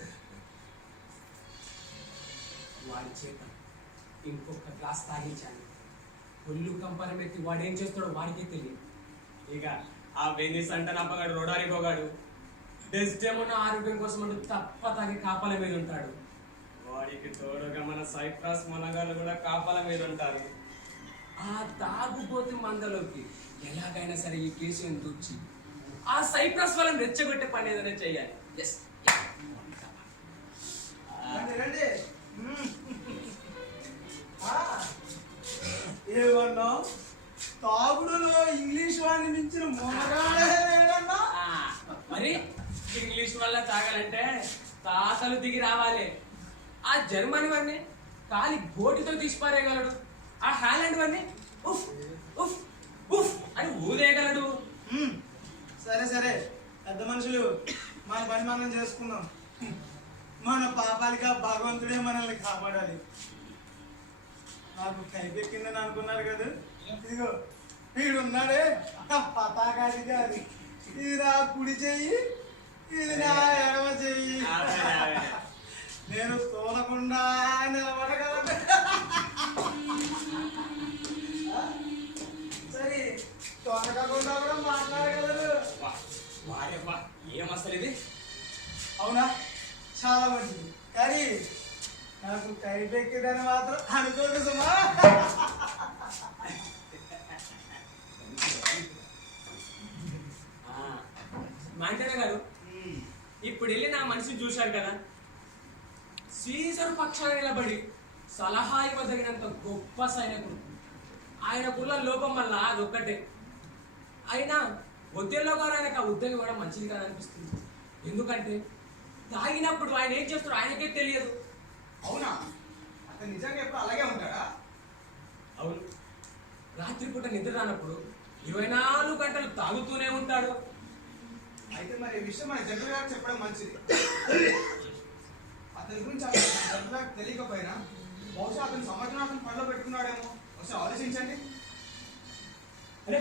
వాడి చేత ఇంకొక గ్లాస్ తాగించాను. ఒళ్ళు కంపరం ఎత్తి వాడు ఏం చేస్తాడో వాడికే తెలియదు. ఇక ఆ వెనిస్ అంటే నప్పగాడు రోడారి పోగాడు. డెస్డెమోనా ఆరోగ్యం కోసం అంటూ తప్ప తాగి కాపల మీద ఉంటాడు. వాడికి తోడుగా మన సైప్రస్ మునగాళ్ళు కూడా కాపల మీద ఉంటారు. ఆ తాగుబోతు మందలోకి ఎలాగైనా సరే ఈ కేసుని దూర్చి ఆ సైప్రస్ వాళ్ళని రెచ్చగొట్టే పని ఏదైనా చెయ్యాలి. రండి, రండి. ఏమన్నా తాగుడులో ఇంగ్లీష్ వాడిని మించిన మొనగాడే లేడన్నా? మరి ఇంగ్లీష్ వల్ల తాగాలంటే తాతలు దిగి రావాలి. ఆ జర్మనీ వాడిని కాలి గోటితో తీసి పారేయగలడు. ఆ హాలాండ్ వాడిని ఉఫ్ ఉఫ్ ఉఫ్ అని ఊదేయగలడు. సరే సరే, పెద్ద మనుషులు మన పని మనం చేసుకుందాం. మన పాపాలుగా భగవంతుడే మనల్ని కాపాడాలి. నాకు కైపెక్కిందని అనుకున్నారు కదా. ఇదిగో వీడు ఉన్నాడే పతాకాది గారి. ఇది నా కుడి చెయ్యి, ఇది నా ఎడమ చెయ్యి. నేను తోలకుండా నిలబడగలను. సరే తోలకుండా కూడా మాట్లాడగలరు. వారేవ్వా ఏం అసలు ఇది? అవునా, చాలా మంచిది. కానీ నాకు కైపెక్కిదని మాత్రం అనుకోదు సుమా. మాంటనే గారు, ఇప్పుడు వెళ్ళి నా మనిషిని చూశారు కదా, సీజర్ పక్షాన నిలబడి సలహా ఇవ్వదగినంత గొప్ప సైనికుడు. ఆయనకున్న లోపం వల్ల అదొక్కటే. అయినా ఒత్తిడిలో గారు ఆయనకు ఆ ఉద్యోగం ఇవ్వడం మంచిది కదా అనిపిస్తుంది. ఎందుకంటే తాగినప్పుడు ఆయన ఏం చేస్తాడో ఆయనకే తెలియదు. అవునా? అతను నిజంగా ఎప్పుడు అలాగే ఉంటాడా? అవును, రాత్రిపూట నిద్ర రానప్పుడు 24 గంటలు తాగుతూనే ఉంటాడు. అయితే మరి ఈ విషయం మన జనరల్ గారికి చెప్పడం మంచిది. అతని గురించి జనరల్ గారికి తెలియకపోయినా బహుశా అతని సమర్థన అతను పనిలో పెట్టుకున్నాడేమో. ఒకసారి ఆలోచించండి. అరే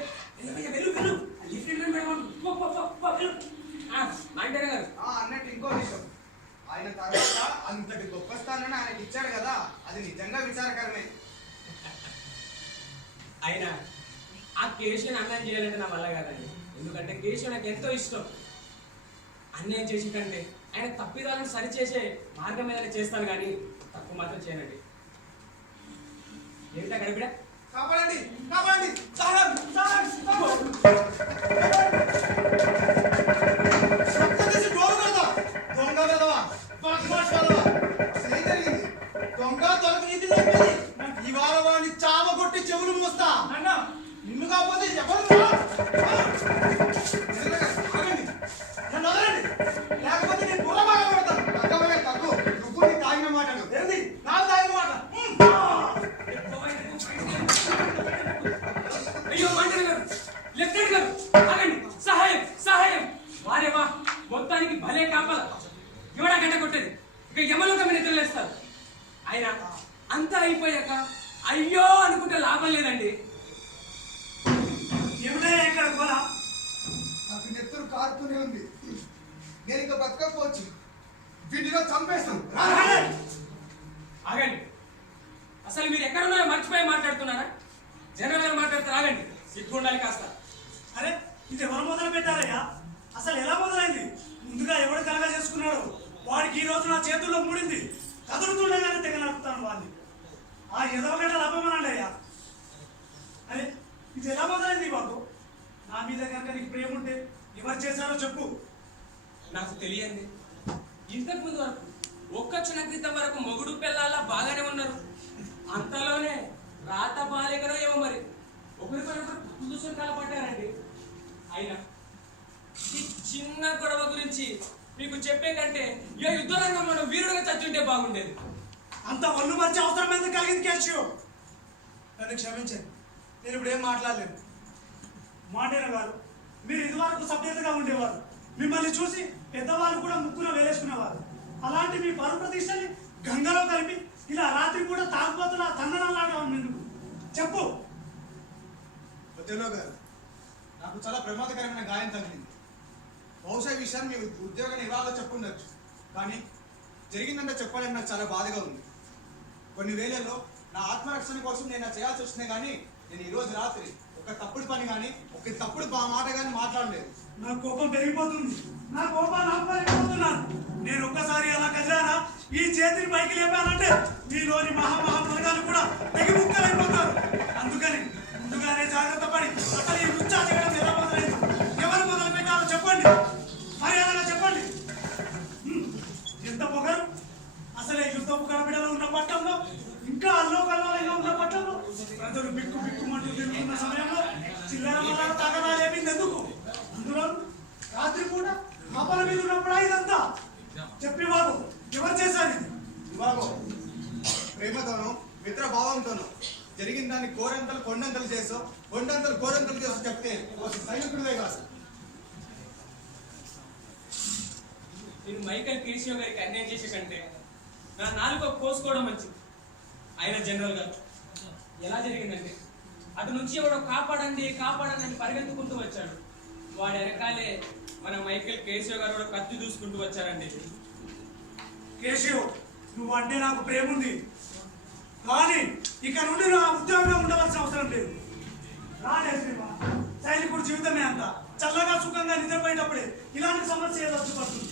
వెళ్ళు వెళ్ళు, మాంటనే గారు, అన్నట్టు ఇంకో విషయం, ఆయన తర్వాత అంతటి గొప్ప స్థానాన్ని ఆయనకి ఇచ్చాడు కదా, అది నిజంగా విచారకరమే. అయినా ఆ కేశవుని అన్యాయం చేయాలంటే నా వల్ల కాదండి. ఎందుకంటే కేశవ్ నాకు ఎంతో ఇష్టం. అన్యాయం చేసి కంటే ఆయన తప్పిదాలను సరిచేసే మార్గం ఏదైనా చేస్తాను కానీ తప్పు మాత్రం చేయనండి. ఏంటా గడిపిడా? కాపాడండి, కాపాడండి, సహాయం, సహాయం, సహాయం. దొంగ వెధవా, బద్మాష్ వెధవా. అసలు ఏం జరిగింది? దొంగ దొరక నీతి చెప్పింది. ఇవాళ వాడిని చావగొట్టి చెవులు మూస్తా. అన్నా, నిన్ను కాకపోతే ఎవరు రా? ఆగండి, నన్ను వదలండి. లేకపోతే నేను బుర్ర బాగా పెడతాను. తగ్గవే తగ్గు. నువ్వు నీ తాగిన మాటలు ఏంది? నాకు తాగిన మాట. అయ్యో మాంటనే గారు, లెఫ్టినెంట్ గారు, ఆగండి. సహాయం, సహాయం. వారేవా, మొత్తానికి భలే కాపల. ఎవడా గంట కొట్టేది? ఇక యమలోకమే నిద్రలేస్తారు. ఆయన అంతా అయిపోయాక అయ్యో అనుకుంటే లాభం లేదండి. ఏమిటయ్యా ఇక్కడ గోల? నాకు నెత్తురు కారుతూనే ఉంది. నేను ఇంకా బతకపోవచ్చు. వీటిలో చంపేస్తాం. ఆగండి, అసలు మీరు ఎక్కడున్నారో మర్చిపోయి మాట్లాడుతున్నారా? జనరల్ గారు మాట్లాడతారు. ఆగండి, సిగ్గు ఉండాలి కాస్త. అరే ఇది ఎవరు మొదలు పెట్టారయ్యా? అసలు ఎలా మొదలైంది? ముందుగా ఎవడు కలగా చేసుకున్నాడు? వాడికి ఈ రోజు నా చేతుల్లో మూడింది. కదులుతుండగానే తెగ నడుపుతాను వాడిని. ఆ ఎదవగడ్డ లభమనండి అయ్యా. అరే ఇది ఎలా మొదలైంది బాబు? నా మీద కనుక నీకు ప్రేమ ఉంటే ఎవరు చేశారో చెప్పు. నాకు తెలియండి. ఇంతకు ముందు వరకు ఒక్క క్షణ క్రితం వరకు మొగుడు పిల్లల బాగానే ఉన్నారు. అంతలోనే రాత బాలికనో ఏమో మరి ఒకరికొకరు తప్పు చూసుకొని కలపడ్డారండి. అయినా ఈ చిన్న గొడవ గురించి మీకు చెప్పే కంటే ఏ యుద్ధ రంగంలో వీరుడుగా చచ్చుంటే బాగుండేది. అంత ఒళ్ళు మంచి అవసరం ఎందుకు కలిగింది కేశవ్? నన్ను క్షమించండి, నేను ఇప్పుడు ఏం మాట్లాడలేను. మాండేన గారు, మీరు ఇదివరకు సభ్యతగా ఉండేవారు. మిమ్మల్ని చూసి పెద్దవాళ్ళు కూడా ముక్కున వేలేసుకునేవారు. అలాంటి మీ పరు ప్రతిష్టని గంగలో కలిపి ఇలా రాత్రి కూడా తాగుబోతున్న తందనలాగా ఎందుకు చెప్పు. వద్దలో గారు, నాకు చాలా ప్రమాదకరమైన గాయం తగిలింది. బహుశా ఈ విషయాన్ని మీ ఉద్యోగ నివాళలో చెప్పుండొచ్చు. కానీ జరిగిందంటే చెప్పాలని నాకు చాలా బాధగా ఉంది. కొన్ని వేళల్లో నా ఆత్మరక్షణ కోసం నేను చేయాల్సి వస్తుంది. కానీ నేను ఈరోజు రాత్రి ఒక తప్పుడు పని కానీ ఒక తప్పుడు మాట కానీ మాట్లాడలేదు. నా కోపం పెరిగిపోతుంది. నా కోపాన్ని ఆపలేకపోతున్నాను. నేను ఒక్కసారి అలా కదిలానా, ఈ చేతిని పైకి లేపానంటే మీలోని మహామృగాలు కూడా తెగి ముక్కలైపోతారు. అందుకని ముందుగానే జాగ్రత్త పడి అసలు ఈ రుచా చేయడం ఎలా మొదలైంది, ఎవరు మొదలు పెట్టాలో చెప్పండి. మర్యాదగా చెప్పండి. ఎంత పొగరు! అసలే యుద్ధపు గడబిడలో ఉన్న పట్టణంలో, ఇంకా అల్లోకల్లోలంగా ఉన్న పట్టణంలో ప్రజలు బిక్కు బిక్కుమంటూ తిరుగుతున్న సమయంలో చిల్లర మల్లర తాగడా లేపింది ఎందుకు? అందులో రాత్రి పూట కపల మీద ఉన్నప్పుడు ఇదంతా చెప్పి బాబు, ఎవరు చేశారు ఇది? బాబు, ప్రేమతోనో మిత్ర భావంతోనో జరిగిన దాన్ని కోరంతలు కొండంతలు చేసో కొండంతలు కోరంతలు చేసో చెప్తే ఒక సైనికుడివే కాదు. నేను మైకల్ కేశవ్ గారికి అన్యాయం చేసే కంటే నా నాలుగో కోసుకోవడం మంచిది. ఆయన జనరల్ గారు ఎలా జరిగిందంటే అటు నుంచి ఎవడో కాపాడండి కాపాడండి అని పరిగెత్తుకుంటూ వచ్చాడు. వాడి వెనకాలే మన మైకేల్ కేశవ్ గారు కూడా కత్తి చూసుకుంటూ వచ్చారండి. కేశవ్, నువ్వు అంటే నాకు ప్రేమ ఉంది, కానీ ఇక నుండి నా ఉద్యోగంలో ఉండవలసిన అవసరం లేదు. రాజేశ్వరి సైనికుడు జీవితమే అంత చల్లగా సుఖంగా నిద్రపోయేటప్పుడే ఇలాంటి సమస్య వచ్చి పడుతుంది.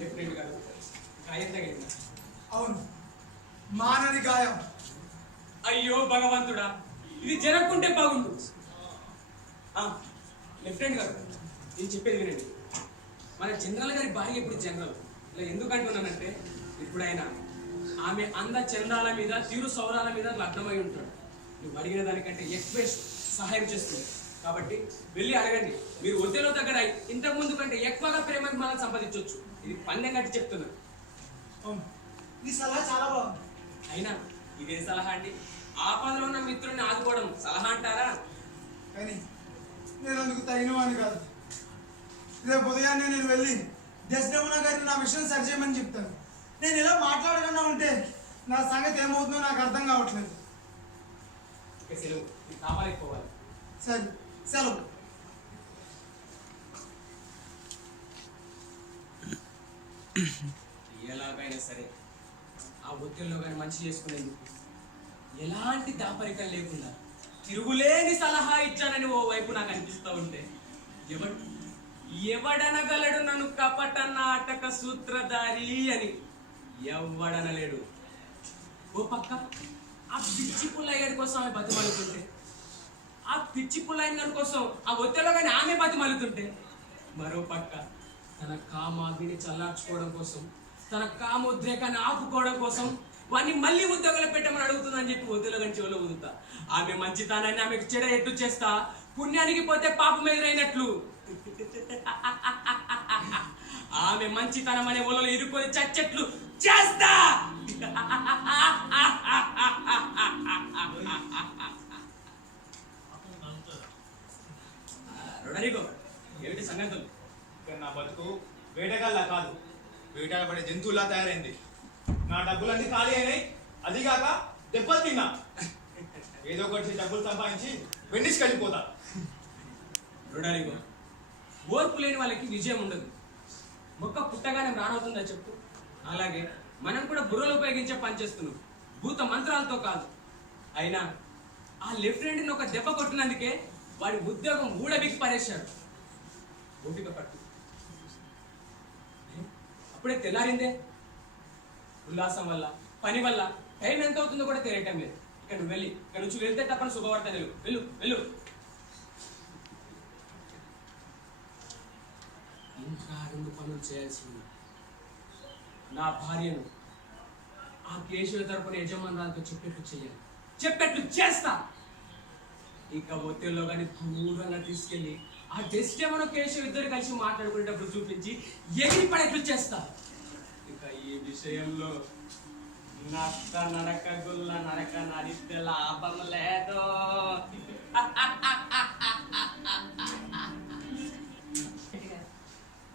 లెఫ్టినెంట్ గారు గాయం తగిలిందా? అవును, మానని గాయం. అయ్యో భగవంతుడా, ఇది జరగకుంటే బాగుండు. లెఫ్టినెంట్ గారు, నేను చెప్పేది వినండి. మన జనరల్ గారి భార్య ఇప్పుడు జనరల్. ఇలా ఎందుకు అంటున్నానంటే, ఇప్పుడు ఆయన ఆమె అంద చందాల మీద తీరు సౌరాల మీద లగ్నమై ఉంటాడు. నువ్వు అడిగిన దానికంటే ఎక్కువ సహాయం చేస్తుంది. కాబట్టి వెళ్ళి అడగండి. మీరు ఒత్తిడిలో దగ్గర ఇంతకు ముందు కంటే ఎక్కువగా ప్రేమకు మనం సంపాదించవచ్చు. ఇది పందెం కట్టి చెప్తున్నాను. అవును, ఈ సలహా చాలా బాగుంది. అయినా ఇదే సలహా అండి? ఆపదలో ఉన్న మిత్రుడిని ఆదుకోవడం సలహా అంటారా? కానీ నేను అందుకు తగినవాడిని కాదు. రేపు ఉదయాన్నే నేను వెళ్ళి దశరమణ గారిని నా విషయం సరిచేయమని చెప్తాను. నేను ఇలా మాట్లాడకుండా ఉంటే నా సంగతి ఏమవుతుందో నాకు అర్థం కావట్లేదు. సెలవు, కాపాడకపోవాలి. సరే, సెలవు. ఎలాగైనా సరే ఆ ఒత్తిడిలో కానీ మంచి చేసుకునేందుకు ఎలాంటి దాపరికం లేకుండా తిరుగులేని సలహా ఇచ్చానని ఓ వైపు నాకు అనిపిస్తూ ఉంటే, ఎవడనగలడు నన్ను కపట నాటక సూత్రధారి అని? ఎవడనలేడు. ఓ పక్క ఆ పిచ్చి పుల్లయ్యడి కోసం ఆమె బతిమలుతుంటే, ఆ పిచ్చి పుల్లయ్య కోసం ఆ ఒత్తిడిలో కానీ ఆమె బతిమలుతుంటే, మరో పక్క తన కామాగ్ని చల్లార్చుకోవడం కోసం, తన కామోద్రేకాన్ని ఆపుకోవడం కోసం వాడిని మళ్ళీ ఉద్యోగాలు పెట్టమని అడుగుతుందని చెప్పి ఒత్తిడిలో కానీ చెవులో ఊదుతా. ఆమె మంచితనాన్ని ఆమెకు చెడ ఎట్టు చేస్తా, పుణ్యానికి పోతే పాపం ఎదురైనట్లు. ఆమె మంచితనం అనే ఒలలో ఇరుకొని చచ్చెట్లు చేస్తా. రొడరిగో, ఏమిటి సంగతులు? ఇక్కడ నా బతుకు వేటగాళ్ళ కాదు, వేటాడబడే జంతువులా తయారైంది. నా డబ్బులన్నీ ఖాళీ అయినాయి. అదిగాక దెబ్బలు తిన్నా. ఏదో ఒకటి డబ్బులు సంపాదించి వెన్నిసి వెళ్ళిపోతా. రొడరిగో, ఓర్పు లేని వాళ్ళకి విజయం ఉండదు. మొక్క పుట్టగానే రానవుతుందా చెప్పు? అలాగే మనం కూడా బుర్రలు ఉపయోగించే పని చేస్తున్నాం, భూత మంత్రాలతో కాదు. అయినా ఆ లెఫ్టినెంట్ని ఒక దెబ్బ కొట్టినందుకే వాడి ఉద్యోగం ఊడబిక్కి పడేశాడు. ఓపిక పట్టు. అప్పుడే తెల్లారిందే. ఉల్లాసం వల్ల, పని వల్ల టైం ఎంత అవుతుందో కూడా తెలియటం లేదు. ఇక నువ్వు వెళ్ళి ఇక్కడ నుంచి వెళ్తే తప్పని శుభవార్త వెళ్ళు వెళ్ళు వెళ్ళు. ఇంకా 2 పనులు చేయాల్సింది. నా భార్యను ఆ కేశవ తరపున యజమానురాలతో చెప్పేట్లు చేయాలి, చెప్పేట్లు చేస్తా. ఇక ఒత్తిడిలో కానీ దూరంగా తీసుకెళ్ళి ఆ డెస్టేమో కేశవ ఇద్దరు కలిసి మాట్లాడుకునేటప్పుడు చూపించి ఎగిరి పడేట్లు చేస్తా. ఇక ఈ విషయంలో నక్క నరక గుల్ల నరక నడిస్తే లాభం లేదు.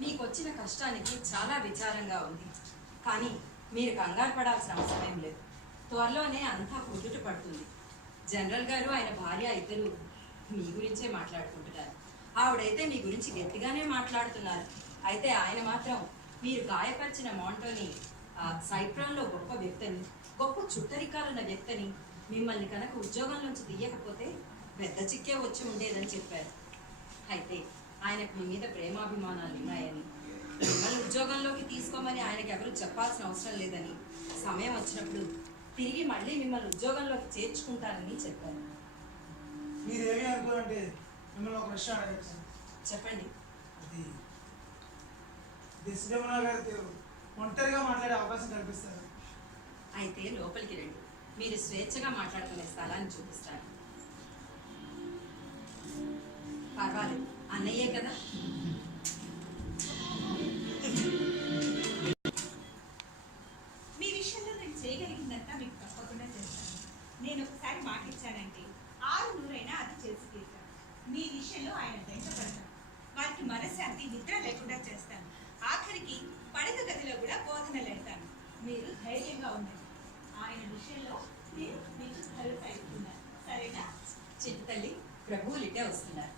మీకు వచ్చిన కష్టానికి చాలా విచారంగా ఉంది, కానీ మీరు కంగారు పడాల్సిన అవసరం లేదు. త్వరలోనే అంతా కుదుట పడుతుంది. జనరల్ గారు ఆయన భార్య ఇద్దరు మీ గురించే మాట్లాడుకుంటున్నారు. ఆవిడైతే మీ గురించి గట్టిగానే మాట్లాడుతున్నారు. అయితే ఆయన మాత్రం మీరు గాయపరిచిన మాంటోని సైప్రాన్లో గొప్ప వ్యక్తిని, గొప్ప చుట్టరికాలున్న వ్యక్తిని, మిమ్మల్ని కనుక ఉద్యోగం నుంచి తీయకపోతే పెద్ద చిక్కే వచ్చి ఉండేదని చెప్పారు. అయితే ఆయనకు మీ మీద ప్రేమాభిమానాలు ఉన్నాయని, మిమ్మల్ని ఉద్యోగంలోకి తీసుకోమని ఆయనకి ఎవరు చెప్పాల్సిన అవసరం లేదని, సమయం వచ్చినప్పుడు తిరిగి మళ్ళీ మిమ్మల్ని ఉద్యోగంలోకి చేర్చుకుంటారని చెప్పారు. మీరేమీ అనుకోరంటే మిమ్మల్ని ఒక విషయం అడగచ్చు. చెప్పండి. అది దశరమణ గారితో ఒంటరిగా మాట్లాడే అవకాశం కల్పిస్తారు. అయితే లోపలికి రండి, మీరు స్వేచ్ఛగా మాట్లాడుకునే స్థలాన్ని చూపిస్తాను. పర్వాలేదు, అన్నయ్యే కదా. మీ విషయంలో నేను చేయగలిగిందంతా మీకు తప్పకుండా చేస్తాను. నేను ఒకసారి మాట ఇచ్చానంటే 600 అది చేసి తీరుతాను. మీ విషయంలో ఆయన వెంట పడతాను. వారికి మనశ్శాంతి నిద్ర లేకుండా చేస్తాను. ఆఖరికి పడక గదిలో కూడా బోధనలు పెడతాను. మీరు ధైర్యంగా ఉండండి. ఆయన ప్రభువులు ఇటే వస్తున్నారు.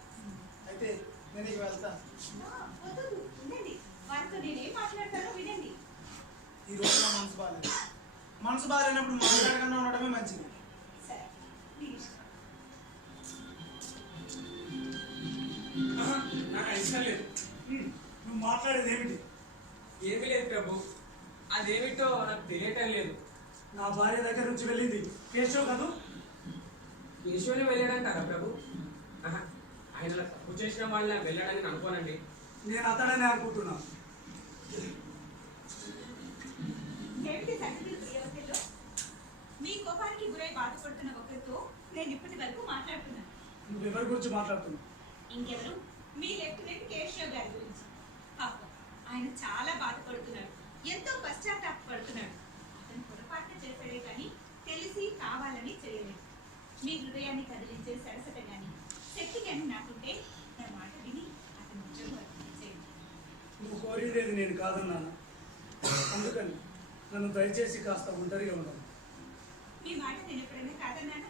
అయితే నేను ఇక వెళ్తాను. వద్దు ఉండండి, వారితో నేనేం మాట్లాడతానో వినండి. ఈ రోజు నా మనసు బాగాలేదు. మనసు బాగాలేనప్పుడు మాట్లాడకుండా ఉండడమే మంచిది. సరే, మీ ఇష్టం. నాకు అది ఇష్టం లేదు. నువ్వు మాట్లాడేది ఏమిటి? ఏమీ లేదు ప్రభు, అదేమిటో నాకు తెలియటం లేదు. నా భార్య దగ్గర నుంచి వెళ్ళింది కేశవ్ కదూ? కేశవుని వెళ్ళాడంటారా ప్రభు? ఆహా, ఆయన అలా తప్పు చేసిన వాళ్ళని వెళ్ళాడని నేను అనుకోనండి. నేను అతడనే అనుకుంటున్నాను. ఏమిటి సంగతి ప్రియవతిలో? మీ కోపానికి గురై బాధపడుతున్న ఒకరితో నేను ఇప్పటి వరకు మాట్లాడుతున్నాను. నువ్వెవరి గురించి మాట్లాడుతున్నావు? ఇంకెవరు? మీ లెఫ్టినెంట్ కేశవ్ గారి గురించి. పాపం, ఆయన చాలా బాధపడుతున్నాడు, ఎంతో పశ్చాత్తాపడుతున్నాడు. అతను పొరపాటున చేశాడే కానీ తెలిసి కావాలని చేయలేదు. మీ హృదయాన్ని కదిలించే సరసత కానీ శక్తి కానీ నాకుంటే నా మాట విని అతను ఉద్యోగం చేయండి. నువ్వు కోరేది నేను కాదన్నాను. అందుకని నన్ను దయచేసి కాస్త ఒంటరిగా ఉండను. మీ మాట నేను ఎప్పుడైనా కాదన్నానా?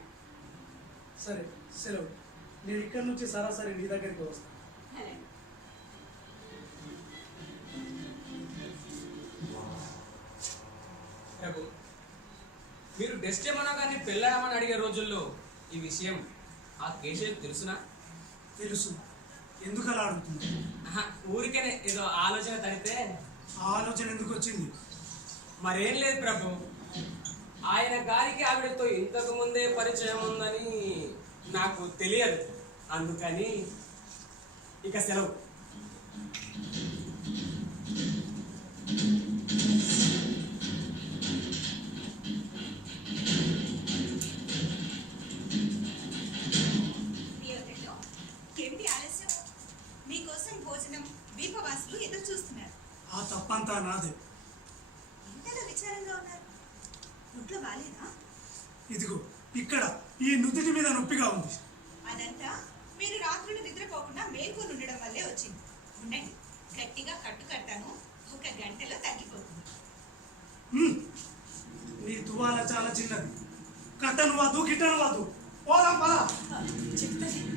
సరే, సెలవు. నేను ఇక్కడి నుంచి సరాసరి నీ దగ్గరికి వస్తాను. అలాగే. ప్రభు, మీరు డెస్టెమోనా గారిని పెళ్ళాడమని అడిగే రోజుల్లో ఈ విషయం ఆ కేశవ్ తెలుసునా? తెలుసు. ఎందుకు అలా అడుగుతున్నావు? ఆహా, ఊరికేనే ఏదో ఆలోచన తడితే. ఆ ఆలోచన ఎందుకు వచ్చింది? మరేం లేదు ప్రభు, ఆయన గారికి ఆవిడతో ఇంతకు ముందే పరిచయం ఉందని నాకు తెలియదు. అందుకని ఇక సెలవు. ప్రియవతిలో ఏమిటి ఆలస్యం? మీకోసం భోజనం దీపవాసులు ఎదురు చూస్తున్నారు. ఆ తప్పంతా నాదే. ఇంతలో విచారంగా ఉన్నారు. ఒంట్లో బాలేదా? ఇదిగో ఇక్కడ ఈ నుదుటి మీద నొప్పిగా ఉంది. అదంతా మీరు రాత్రులు నిద్రపోకుండా మేల్కొని ఉండడం వల్లే వచ్చింది. ఉండండి, గట్టిగా కట్టు కట్టాను, 1 గంటలో తగ్గిపోతుంది. నీ తువాల చాలా చిన్నది. కట్టను వద్దు, గిట్టను వద్దు. పోదాం పదా. చెప్తాను.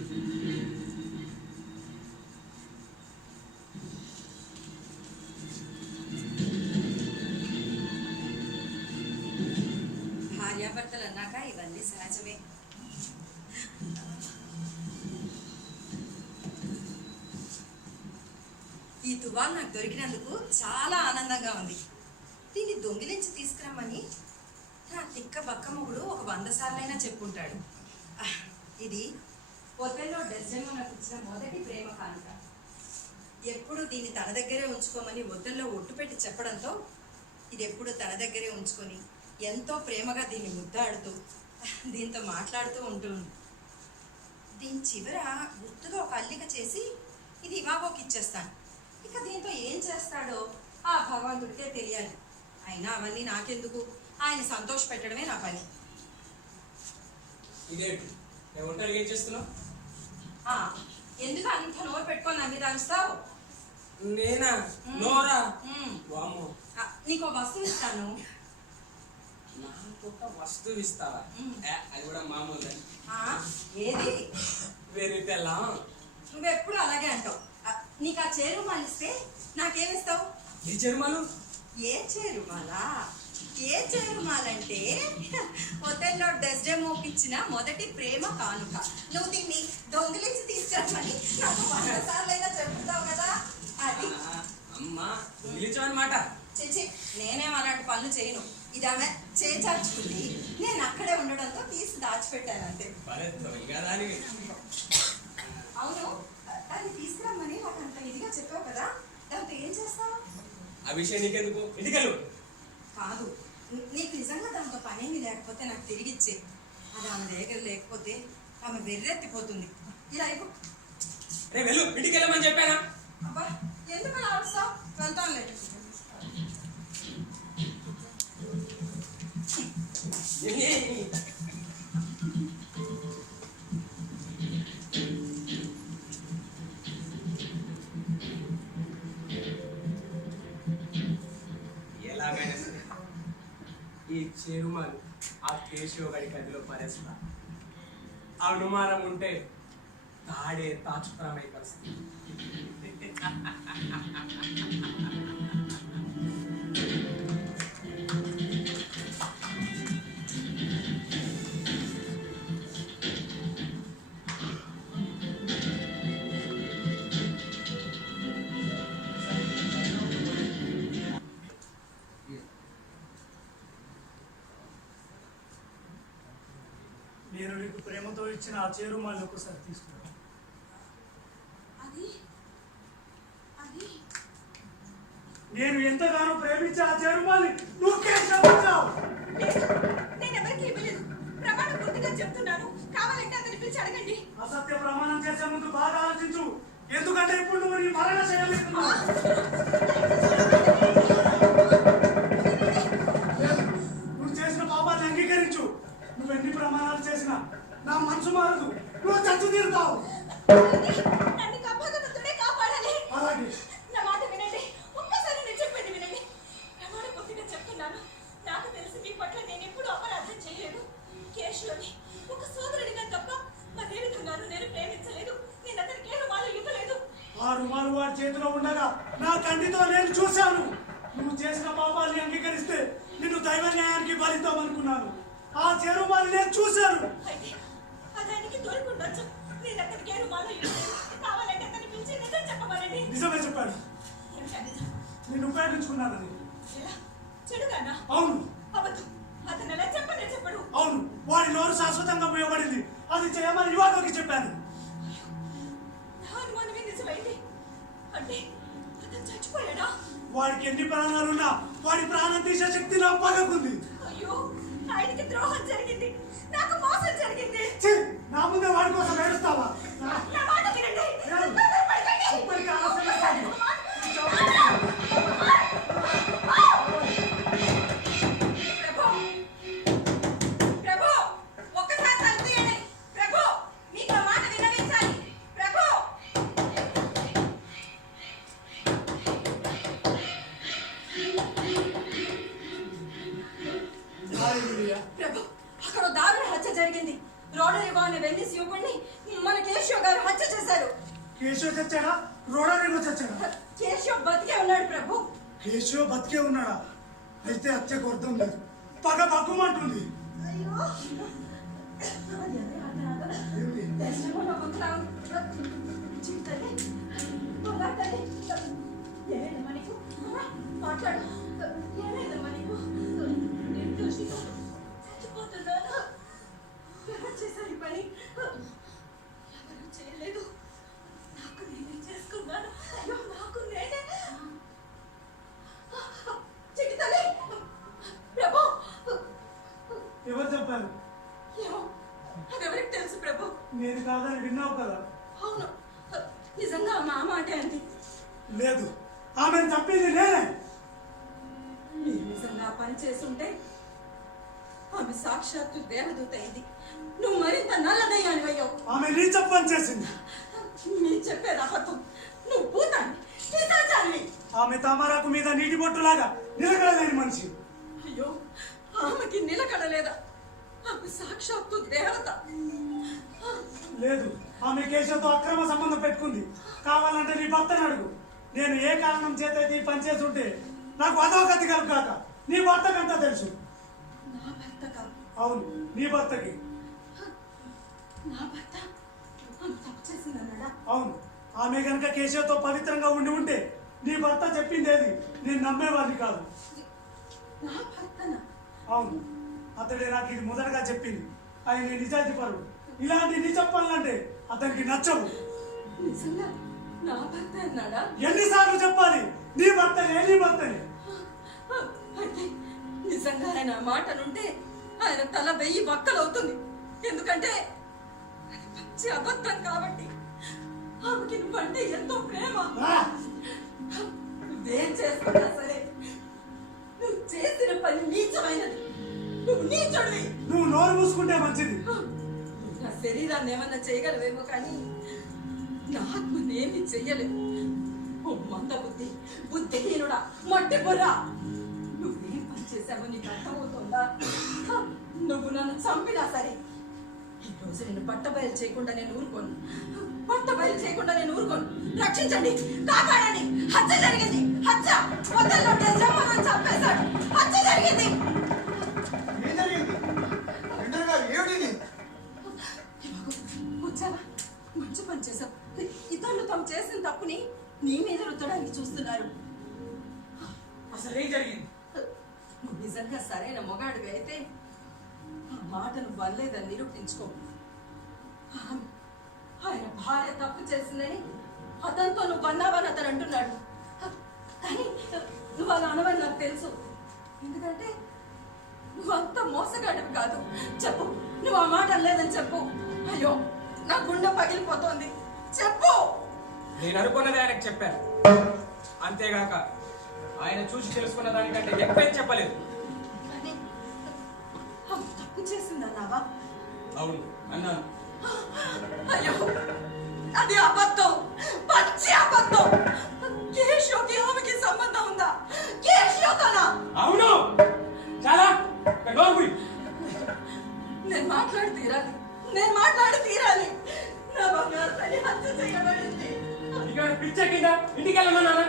భార్యాభర్తలు అన్నాక ఇవన్నీ సహజమే. ఈ తువాలు నాకు దొరికినందుకు చాలా ఆనందంగా ఉంది. దీన్ని దొంగిలించి తీసుకురమ్మని నా తిక్క బక్క మొగుడు ఒక 100 సార్లైనా చెప్పుంటాడు. ఇది పొద్దుల్లో డెస్జన్లో నాకు ఇచ్చిన మొదటి ప్రేమ కానుక. ఎప్పుడు దీన్ని తన దగ్గరే ఉంచుకోమని వద్దల్లో ఒట్టు పెట్టి చెప్పడంతో ఇది ఎప్పుడు తన దగ్గరే ఉంచుకొని ఎంతో ప్రేమగా దీన్ని ముద్దాడుతూ దీంతో మాట్లాడుతూ ఉంటుంది. దీని చివర గుర్తుగా ఒక అల్లిక చేసి ఇది ఇవాగోకి ఇచ్చేస్తాను. ఇక దీంతో ఏం చేస్తాడో ఆ భగవంతుడికే తెలియాలి. అయినా అవన్నీ నాకెందుకు, ఆయన సంతోష పెట్టడమే నా పని. ఇదేంటి నేను వంటలు ఏం చేస్తున్నావు? ఎందుకు అంత నోరు పెట్టుకొని నమ్మి దానిస్తావు? నేనా? నోరా? వామ్మో, నీకు ఒక వస్తువు ఇస్తాను. నాకు ఒక వస్తువు ఇస్తావా? అది కూడా మామూలు. ఏది? వేరే తెల్లా? నువ్వెప్పుడు అలాగే అంటావు. నీకు ఆ చేరుమాలు ఇస్తే నాకేమిస్తావు? ఏ చెరుమాలు? ఏ చేరుమాలా? ఏ చేరుమాలంటే హోటల్లో డెస్డెమోకి ఇచ్చిన మొదటి ప్రేమ కానుక. నువ్వు దీన్ని దొంగిలించి తీసుకురమ్మని నాకు 100 సార్లైనా చెప్తావు కదా. అది అమ్మా నిలిచమన్నమాట. చిచి, నేనేం అలాంటి పనులు చేయను. ఇది ఆమె చేచార్చుకుంది, నేను అక్కడే ఉండడంతో తీసి దాచిపెట్టాను అంతే. అవును, అది తీసుకురమ్మని నాకు అంత ఇదిగా చెప్పావు కదా, దాంతో ఏం చేస్తావు? ఆ విషయం నీకెందుకు? ఇంటికెళ్ళు. కాదు, నీకు నిజంగా దాంతో పనేమి లేకపోతే నాకు తిరిగిచ్చే. అది ఆమె దగ్గర లేకపోతే ఆమె వెర్రెత్తిపోతుంది. ఇలా అయిపో. రే వెళ్ళు, ఇంటికి వెళ్ళమని చెప్పానా? అబ్బా, ఎందుకు అలా వస్తావు? వెళ్తానులే. ఎలాగైనా సరే ఈ చెరుమలు ఆ కేశవ గడి గదిలో పరేస్తా. అనుమానం ఉంటే తాడే తాచుప్రామయ్యే పరిస్థితి. నేను నీకు ప్రేమతో ఇచ్చిన ఆ చేరుమాల్ని ఒకసారి తీసుకురా. అది అది నేను ఎంతగానో ప్రేమించే ఆ చేరుమాల్ని నువ్వు కేశావు. నేను ఎవరికి ఇవ్వలేదు. ప్రమాణ పూర్తిగా చెప్తున్నాను. కావాలంటే అతని పిలిచి అడగండి. అసత్య ప్రమాణం చేసే ముందు బాగా ఆలోచించు. ఎందుకంటే ఇప్పుడు నువ్వు నీ మరణ చేయలేకున్నావు. నువ్వు చేసిన పాపాన్ని అంగీకరించు. నువ్వు ఎన్ని ప్రమాణాలు చేసినా నా మనసు మారదు. నువ్వు చచ్చు తీరుతావు. నన్ను కాపాడుతుడే కాపాడాలి. అలాగే నా మాట వినండి. ఒక్కసారి నేను చెప్పేది వినండి. ప్రమాణ పూర్తిగా చెప్తున్నాను. నాకు తెలిసి మీ పట్ల నేను ఎప్పుడు అపరాధం చేయలేదు. కేశుని ఒక సోదరుడిగా తప్ప మరే విధంగానూ నేను ప్రేమించలేదు. నేను అతనికి ఏ రుమాలు ఇవ్వలేదు. ఆ రుమాలు వాడి చేతిలో ఉండగా నా కంటితో నేను చూశాను. నువ్వు చేసిన పాపాన్ని అంగీకరిస్తే నిన్ను దైవ న్యాయానికి బలిద్దామనుకున్నాను. ఆ చెరుమాలు నేను చూశాను. అయితే అతనికి దొరుకుండొచ్చు. నేను అతనికి ఏ రుమాలు ఇవ్వలేదు. కావాలంటే అతన్ని పిలిచి నిజం చెప్పమనండి. నిజమే చెప్పాడు. ఏమిటా నిజం? నిన్ను ఉపయోగించుకున్నానని. ఎలా? చెడుగానా? అవును అబద్ధం. అతను ఎలా చెప్పనే చెప్పడు. అవును, వాడి నోరు శాశ్వతంగా పోయబడింది. అది చేయమని యువకుడికి చెప్పాను. నా అనుమానమే నిజమైంది. అంటే అతను చచ్చిపోయాడా? వాడికి ఎన్ని ప్రాణాలున్నా వాడి ప్రాణం తీసే శక్తి నా పగకుంది. అయ్యో, ఆయనకి ద్రోహం జరిగింది. నాకు మోసం జరిగింది. ఛీ, నా ముందే వాడి కోసం ఏడుస్తావా? నా మాట వినండి. తొందరపడకండి. ఇప్పటికీ ఆలస్యమే కాదు. ప్రభు, ప్రభు, ఒక్కసారి తలుపు తీయండి. ప్రభు, మీకు ఆ మాట విన్నవించాలి. ప్రభు, ప్రభు, అక్కడ దారుణ హత్య జరిగింది. రోడరిగో అనే వెన్నిస్ యువకుడిని మన కేశవ గారు హత్య చేశారు. కేశవ్ చచ్చాడా? రోడరిగో చచ్చాడా? కేశవ బతికే ఉన్నాడు ప్రభు. కేశవ్ బతికే ఉన్నాడా? అయితే హత్యకు అర్థం లేదు. పగ పక్కుమంటుంది. అయ్యో, దర్శనంలో కొంతలా ఉంది. చిట్టని, పొగట్టని. ఏమైందమ్మా నీకు? మాట్లాడు. ఏమైందమ్మా నీకు? నిర్దోషిగా చచ్చిపోతున్నాను. ఎవరు చేశారు ఈ పని? ఎవరు చేయలేదు. నాకు నేనే చేసుకున్నాను. అయ్యో, నాకు నేనే. చికితలే. ప్రభు, ఎవరు చెప్పారు? ఏమో అదెవరికి తెలుసు ప్రభు. నేను కాదని విన్నావు కదా? అవును, నిజంగా మా మాటే అంది. లేదు, ఆమెను చంపింది నేనే. మీరు నిజంగా ఆ పని చేస్తుంటే ఆమె సాక్షాత్తు దేవదూత అయింది. నువ్వు మరింత నల్లదయ్యానివయ్యావు. ఆమె నీచ పని చేసింది. మీరు చెప్పేది అబద్ధం. నువ్వు పూతాన్ని పిశాచానివి. ఆమె తామరాకు మీద నీటి బొట్టులాగా నిలకడలేని మనిషి. అయ్యో, ఆమెకి నిలకడలేదా? ఆమె సాక్షాత్తు దేవత. లేదు, ఆమె కేశవతో అక్రమ సంబంధం పెట్టుకుంది. కావాలంటే నీ భర్తను అడుగు. నేను ఏ కారణం చేత అయితే ఈ పని చేసి ఉంటే నాకు అధోగతి కలుగు కాక నీ భర్తకంతా తెలుసు. నా భర్త కాదు. అవును, నీ భర్తకి. నా భర్త ఆమె తప్పు చేసిందన్నాడా? అవును, ఆమె కనుక కేశవతో పవిత్రంగా ఉండి ఉంటే నీ భర్త చెప్పిందేది నేను నమ్మేవాడిని కాదు. నా భర్తనా? అవును, అతడే నాకు ఇది మొదటగా చెప్పింది. ఆయన నిజాయితీ పరుడు. ఇలాంటి నిజం పనులంటే అతనికి నచ్చవు. నిజంగా నా భర్త అన్నాడా? ఎన్నిసార్లు చెప్పాలి? నీ భర్తనే, నీ భర్తనే. అంటే నిజంగా ఆయన మాటలుంటే ఆయన తల 1000 బక్కలవుతుంది. ఎందుకంటే అది పచ్చి అబద్ధం కాబట్టి. ఆమెకి నువ్వంటే ఎంతో ప్రేమ. ఆ, నువ్వేం చేసుకున్నా సరే నువ్వు చేసిన పని నీచమైనది. నువ్వు నీచుడివి. నువ్వు నోరు మూసుకుంటే మంచిది. నా శరీరాన్ని ఏమన్నా చేయగలవేమో కానీ నా ఆత్మనేమి చెయ్యలేవు. ఓ మంద బుద్ధి, బుద్ధిహీనుడా, మట్టి బుర్ర. నువ్వేం పని చేశావో నీకు అర్థమవుతుందా? నువ్వు నన్ను చంపినా సరే ఈ రోజు నేను బట్టబయలు చేయకుండా నేను ఊరుకోను. బట్టబయలు చేయకుండా నేను ఊరుకోను. రక్షించండి, కాపాడండి. హత్య జరిగింది. హత్య వద్దల్లో బ్రహ్మను చంపేశాడు. హత్య జరిగింది. ఏం జరిగింది? వెంటనే గారు ఏమిటి? వచ్చావా? మంచి పని చేశావు. ఇతరులు తాము చేసిన తప్పుని నీ మీద రుద్దడానికి చూస్తున్నారు. అసలు ఏం జరిగింది? నువ్వు నిజంగా సరైన మొగాడివి అయితే ఆ మాటను వల్లేదని నిరూపించుకో. ఆయన భార్య తప్పు చేసిందని అతనితో నువ్వు అన్నావని అతను అంటున్నాడు. కానీ నువ్వు అలా అనవని నాకు తెలుసు. ఎందుకంటే నువ్వు అంత మోసగాడివి కాదు. చెప్పు, నువ్వు ఆ మాట అనలేదని చెప్పు. అయ్యో, నా గుండె పగిలిపోతోంది. చెప్పు. నేను అనుకున్నది ఆయనకు చెప్పాను. అంతేగాక ఆయన చూసి తెలుసుకున్న దానికంటే ఎక్కువేం చెప్పలేదు. కానీ ఆమె తప్పు చేసిందన్నావా? అవును అన్నాను. అయ్యో, అది అబద్ధం, పచ్చి అబద్ధం. కేశవ్కి ఆమెకి సంబంధం ఉందా? కేశవ్తోనా? అవును. చాలా నోర్ముడి. నేను మాట్లాడి తీరాలి. నేను మాట్లాడి తీరాలి. నా బంగారు తల్లి హత్య చేయబడింది. ఇక పిచ్చ కింద ఇంటికి వెళ్ళమన్నానా?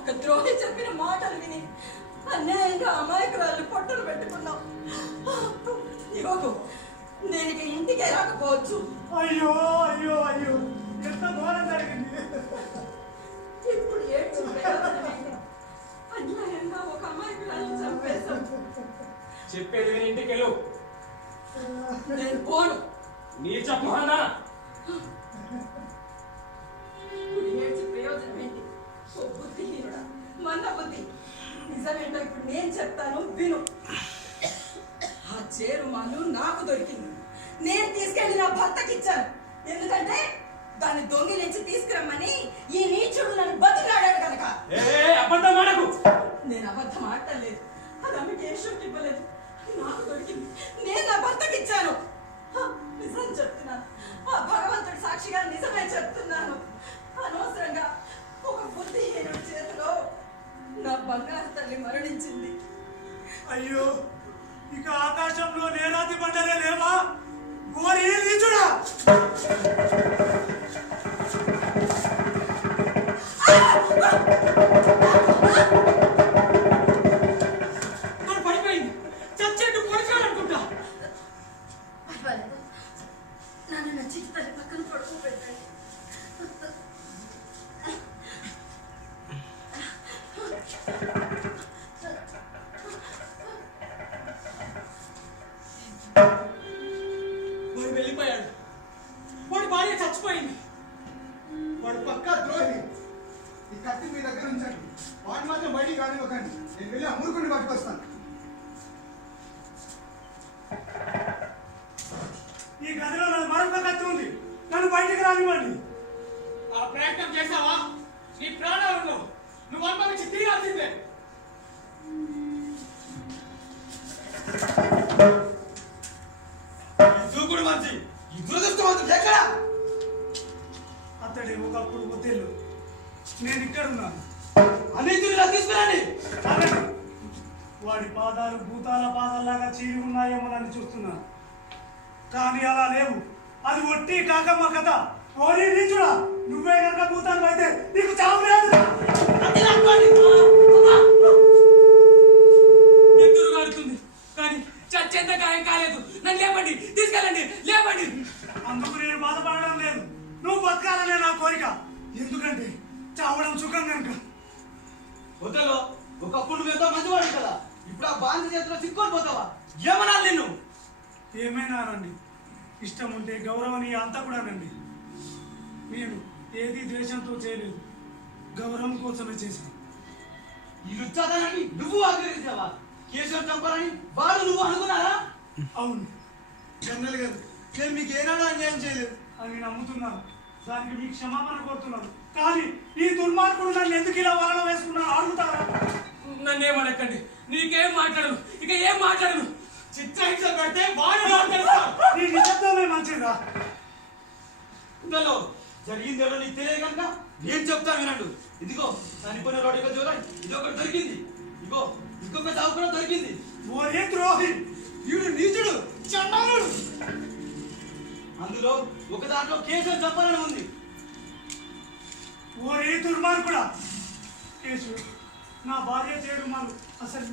ఒక ద్రోహి చెప్పిన మాటలు విని అన్యాయంగా అమాయకురాలు పొట్టలు పెట్టుకున్నావు. ఇవ్వకు, నేను ఇక ఇంటికి రాకపోవచ్చు. అయ్యో అయ్యో అయ్యో, ఎంత ఘోరం జరిగింది. ఇప్పుడు ఏడ్చి ప్రయోజనమేంటి? అన్యాయంగా ఒక అమాయకురాలు చంపేశావు. చెప్పేది విని ఇంటికి వెళ్ళు. నేను పోను. నీ చెప్పమన్నా? ఇప్పుడు ఏడ్చి ప్రయోజనం ఏంటి? ఓ బుద్ధిహీనుడా, మన్న బుద్ధి. నిజమేంటో ఇప్పుడు నేను చెప్తాను, విను. ఆ చేరుమాను నాకు దొరికింది. నేను తీసుకెళ్లి నా భర్తకి ఇచ్చాను. ఎందుకంటే దాన్ని దొంగిలించి తీసుకురమ్మని ఈ నీచుడు నన్ను బతికినాడాడు కనుక. అబద్ధం ఆడకు. నేను అబద్ధం ఆడలేదు. అది ఆమెకి కేశవ్కి ఇవ్వలేదు. అది నాకు దొరికింది. నేను నా భర్తకి ఇచ్చాను. నిజం చెప్తున్నాను. ఆ భగవంతుడి సాక్షిగా నిజమే చెప్తున్నాను. అనవసరంగా ఒక బుద్ధిహీనుడి చేతిలో నా బంగారు తల్లి మరణించింది. అయ్యో, ఇక ఆకాశంలో నేరాతి బండలే లేవా? ఓరి నీచుడా! పడిపోయింది. చచ్చేట్టు పొడిచాడనుకుంటా. పర్వాలేదు, నన్ను నా చిట్టి తల్లి పక్కన పడుకోబెట్టండి. వాడు వెళ్ళిపోయాడు. వాడి భార్య చచ్చిపోయింది. వాడు పక్కా ద్రోహి. ఈ కత్తి మీ దగ్గర ఉంచండి. వాడు మాత్రం బయటికి కానివ్వకండి. నేను వెళ్ళి ఆ మూర్ఖుడిని పట్టుకొస్తాను. ఈ గదిలో నాకు మరొక కత్తి ఉంది. నన్ను బయటికి రానివ్వండి. ఆ ప్రయత్నం చేసావా? నీ ప్రాణాలను నువ్వు అనుభవించి తీరాల్సిందే. దూకుడు మంచి ఈ దురదృష్టవంతుడు ఎక్కడ? అతడే ఒకప్పుడు ఒత్తిళ్ళు. నేను ఇక్కడున్నాను. అన్నింటిని తీసుకురండి. ఆగండి. వాడి పాదాలు భూతాల పాదాల్లాగా చీరి ఉన్నాయేమో నన్ను చూస్తున్నాను. కానీ అలా లేవు. అది ఒట్టి కాకమ్మ కథ. ఓరి నీచుడా, నువ్వే కనుక భూతాలు అయితే నీకు చావు లేదు. నెత్తురు గారుతుంది కానీ చచ్చేంత గాయం కాలేదు. నన్ను లేపండి, తీసుకెళ్ళండి, లేపండి. అందుకు నేను బాధపడడం లేదు. నువ్వు బతకాలనే నా కోరిక. ఎందుకంటే చావడం సుఖం కనుక. వద్దలో ఒకప్పుడు నువ్వు ఎంతో మంచివాడు కదా. ఇప్పుడు ఆ బాంధ చేతిలో చిక్కొని పోతావా? ఏమనాలి నిన్ను? ఏమైనానండి, ఇష్టం ఉంటే గౌరవనీయ అంతా కూడానండి. నేను ఏది ద్వేషంతో చేయలేదు, గౌరవం కోసమే చేశాను. ఈ రుచాదానాన్ని నువ్వు ఆగ్రహించావా? కేశవం చంపాలని వాడు నువ్వు అనుకున్నారా? అవును, జనరల్ గారు, నేను మీకు ఏనాడు అన్యాయం చేయలేదు. అని నమ్ముతున్నాను. దానికి మీకు క్షమాపణ కోరుతున్నాను. కానీ ఈ దుర్మార్గుడు నన్ను ఎందుకు ఇలా వలన వేసుకున్నాను అడుగుతారా? నన్నేమనకండి, నీకేం మాట్లాడను, ఇక ఏం మాట్లాడను. చిత్రహింస పెడితే వాడు నాకు తెలుసా? నీ నిశ్శబ్దమే మంచిదా? ఇందులో జరిగిందేదో నీకు తెలియదు కనుక నేను చెప్తాను వినండు. ఇదిగో చనిపోయిన రోడ్డు యొక్క చూడండి, ఇది ఒకటి దొరికింది. ఇగో ఇంకొక చావు కూడా దొరికింది. ఓ ఏ ద్రోహి! వీడు నీచుడు, చండాలుడు. అందులో ఒక దాంట్లో కేసులు చెప్పాలని ఉంది. ఓ దుర్మార్గుడా కేశు, నా భార్య చేయడం మనం అసలు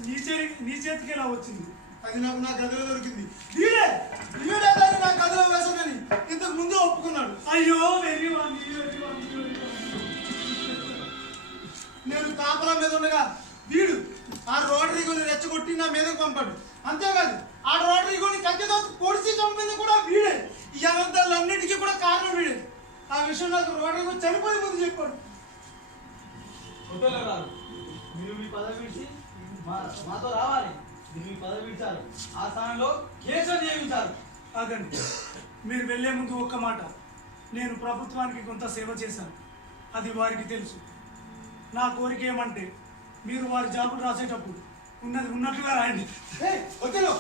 నీ చేతికి ఎలా వచ్చింది? అది నాకు నా గదిలో దొరికింది. వీడే దాన్ని నా గదిలో వేసానని ఇంతకు ముందు ఒప్పుకున్నాడు. అయ్యో వెరీ వన్. నేను కాపలా మీద ఉండగా వీడు ఆ రోడ్రిగోని రెచ్చగొట్టి నా మీదకు పంపాడు. అంతేకాదు ఆ రోడ్రిగోని కత్తితో పొడిచి చంపింది కూడా వీడే. ఈ అబద్ధాలన్నిటికీ కూడా కారణం వీడే. ఆ విషయం నాకు రోడ్రిగో చనిపోయే ముందు చెప్పాడు. ఫోటోలో రాదు. మీరు మీ పదవి విడిచి మాతో రావాలి. మీరు మీ పదవి విడిచారు. ఆ స్థానంలో కేసులు నియమించారు. ఆగండి, మీరు వెళ్ళే ముందు ఒక్క మాట. నేను ప్రభుత్వానికి కొంత సేవ చేశాను, అది వారికి తెలుసు. నా కోరిక ఏమంటే మీరు వారి జాబులు రాసేటప్పుడు ఉన్నది ఉన్నట్లుగా రాయండి. వదిలో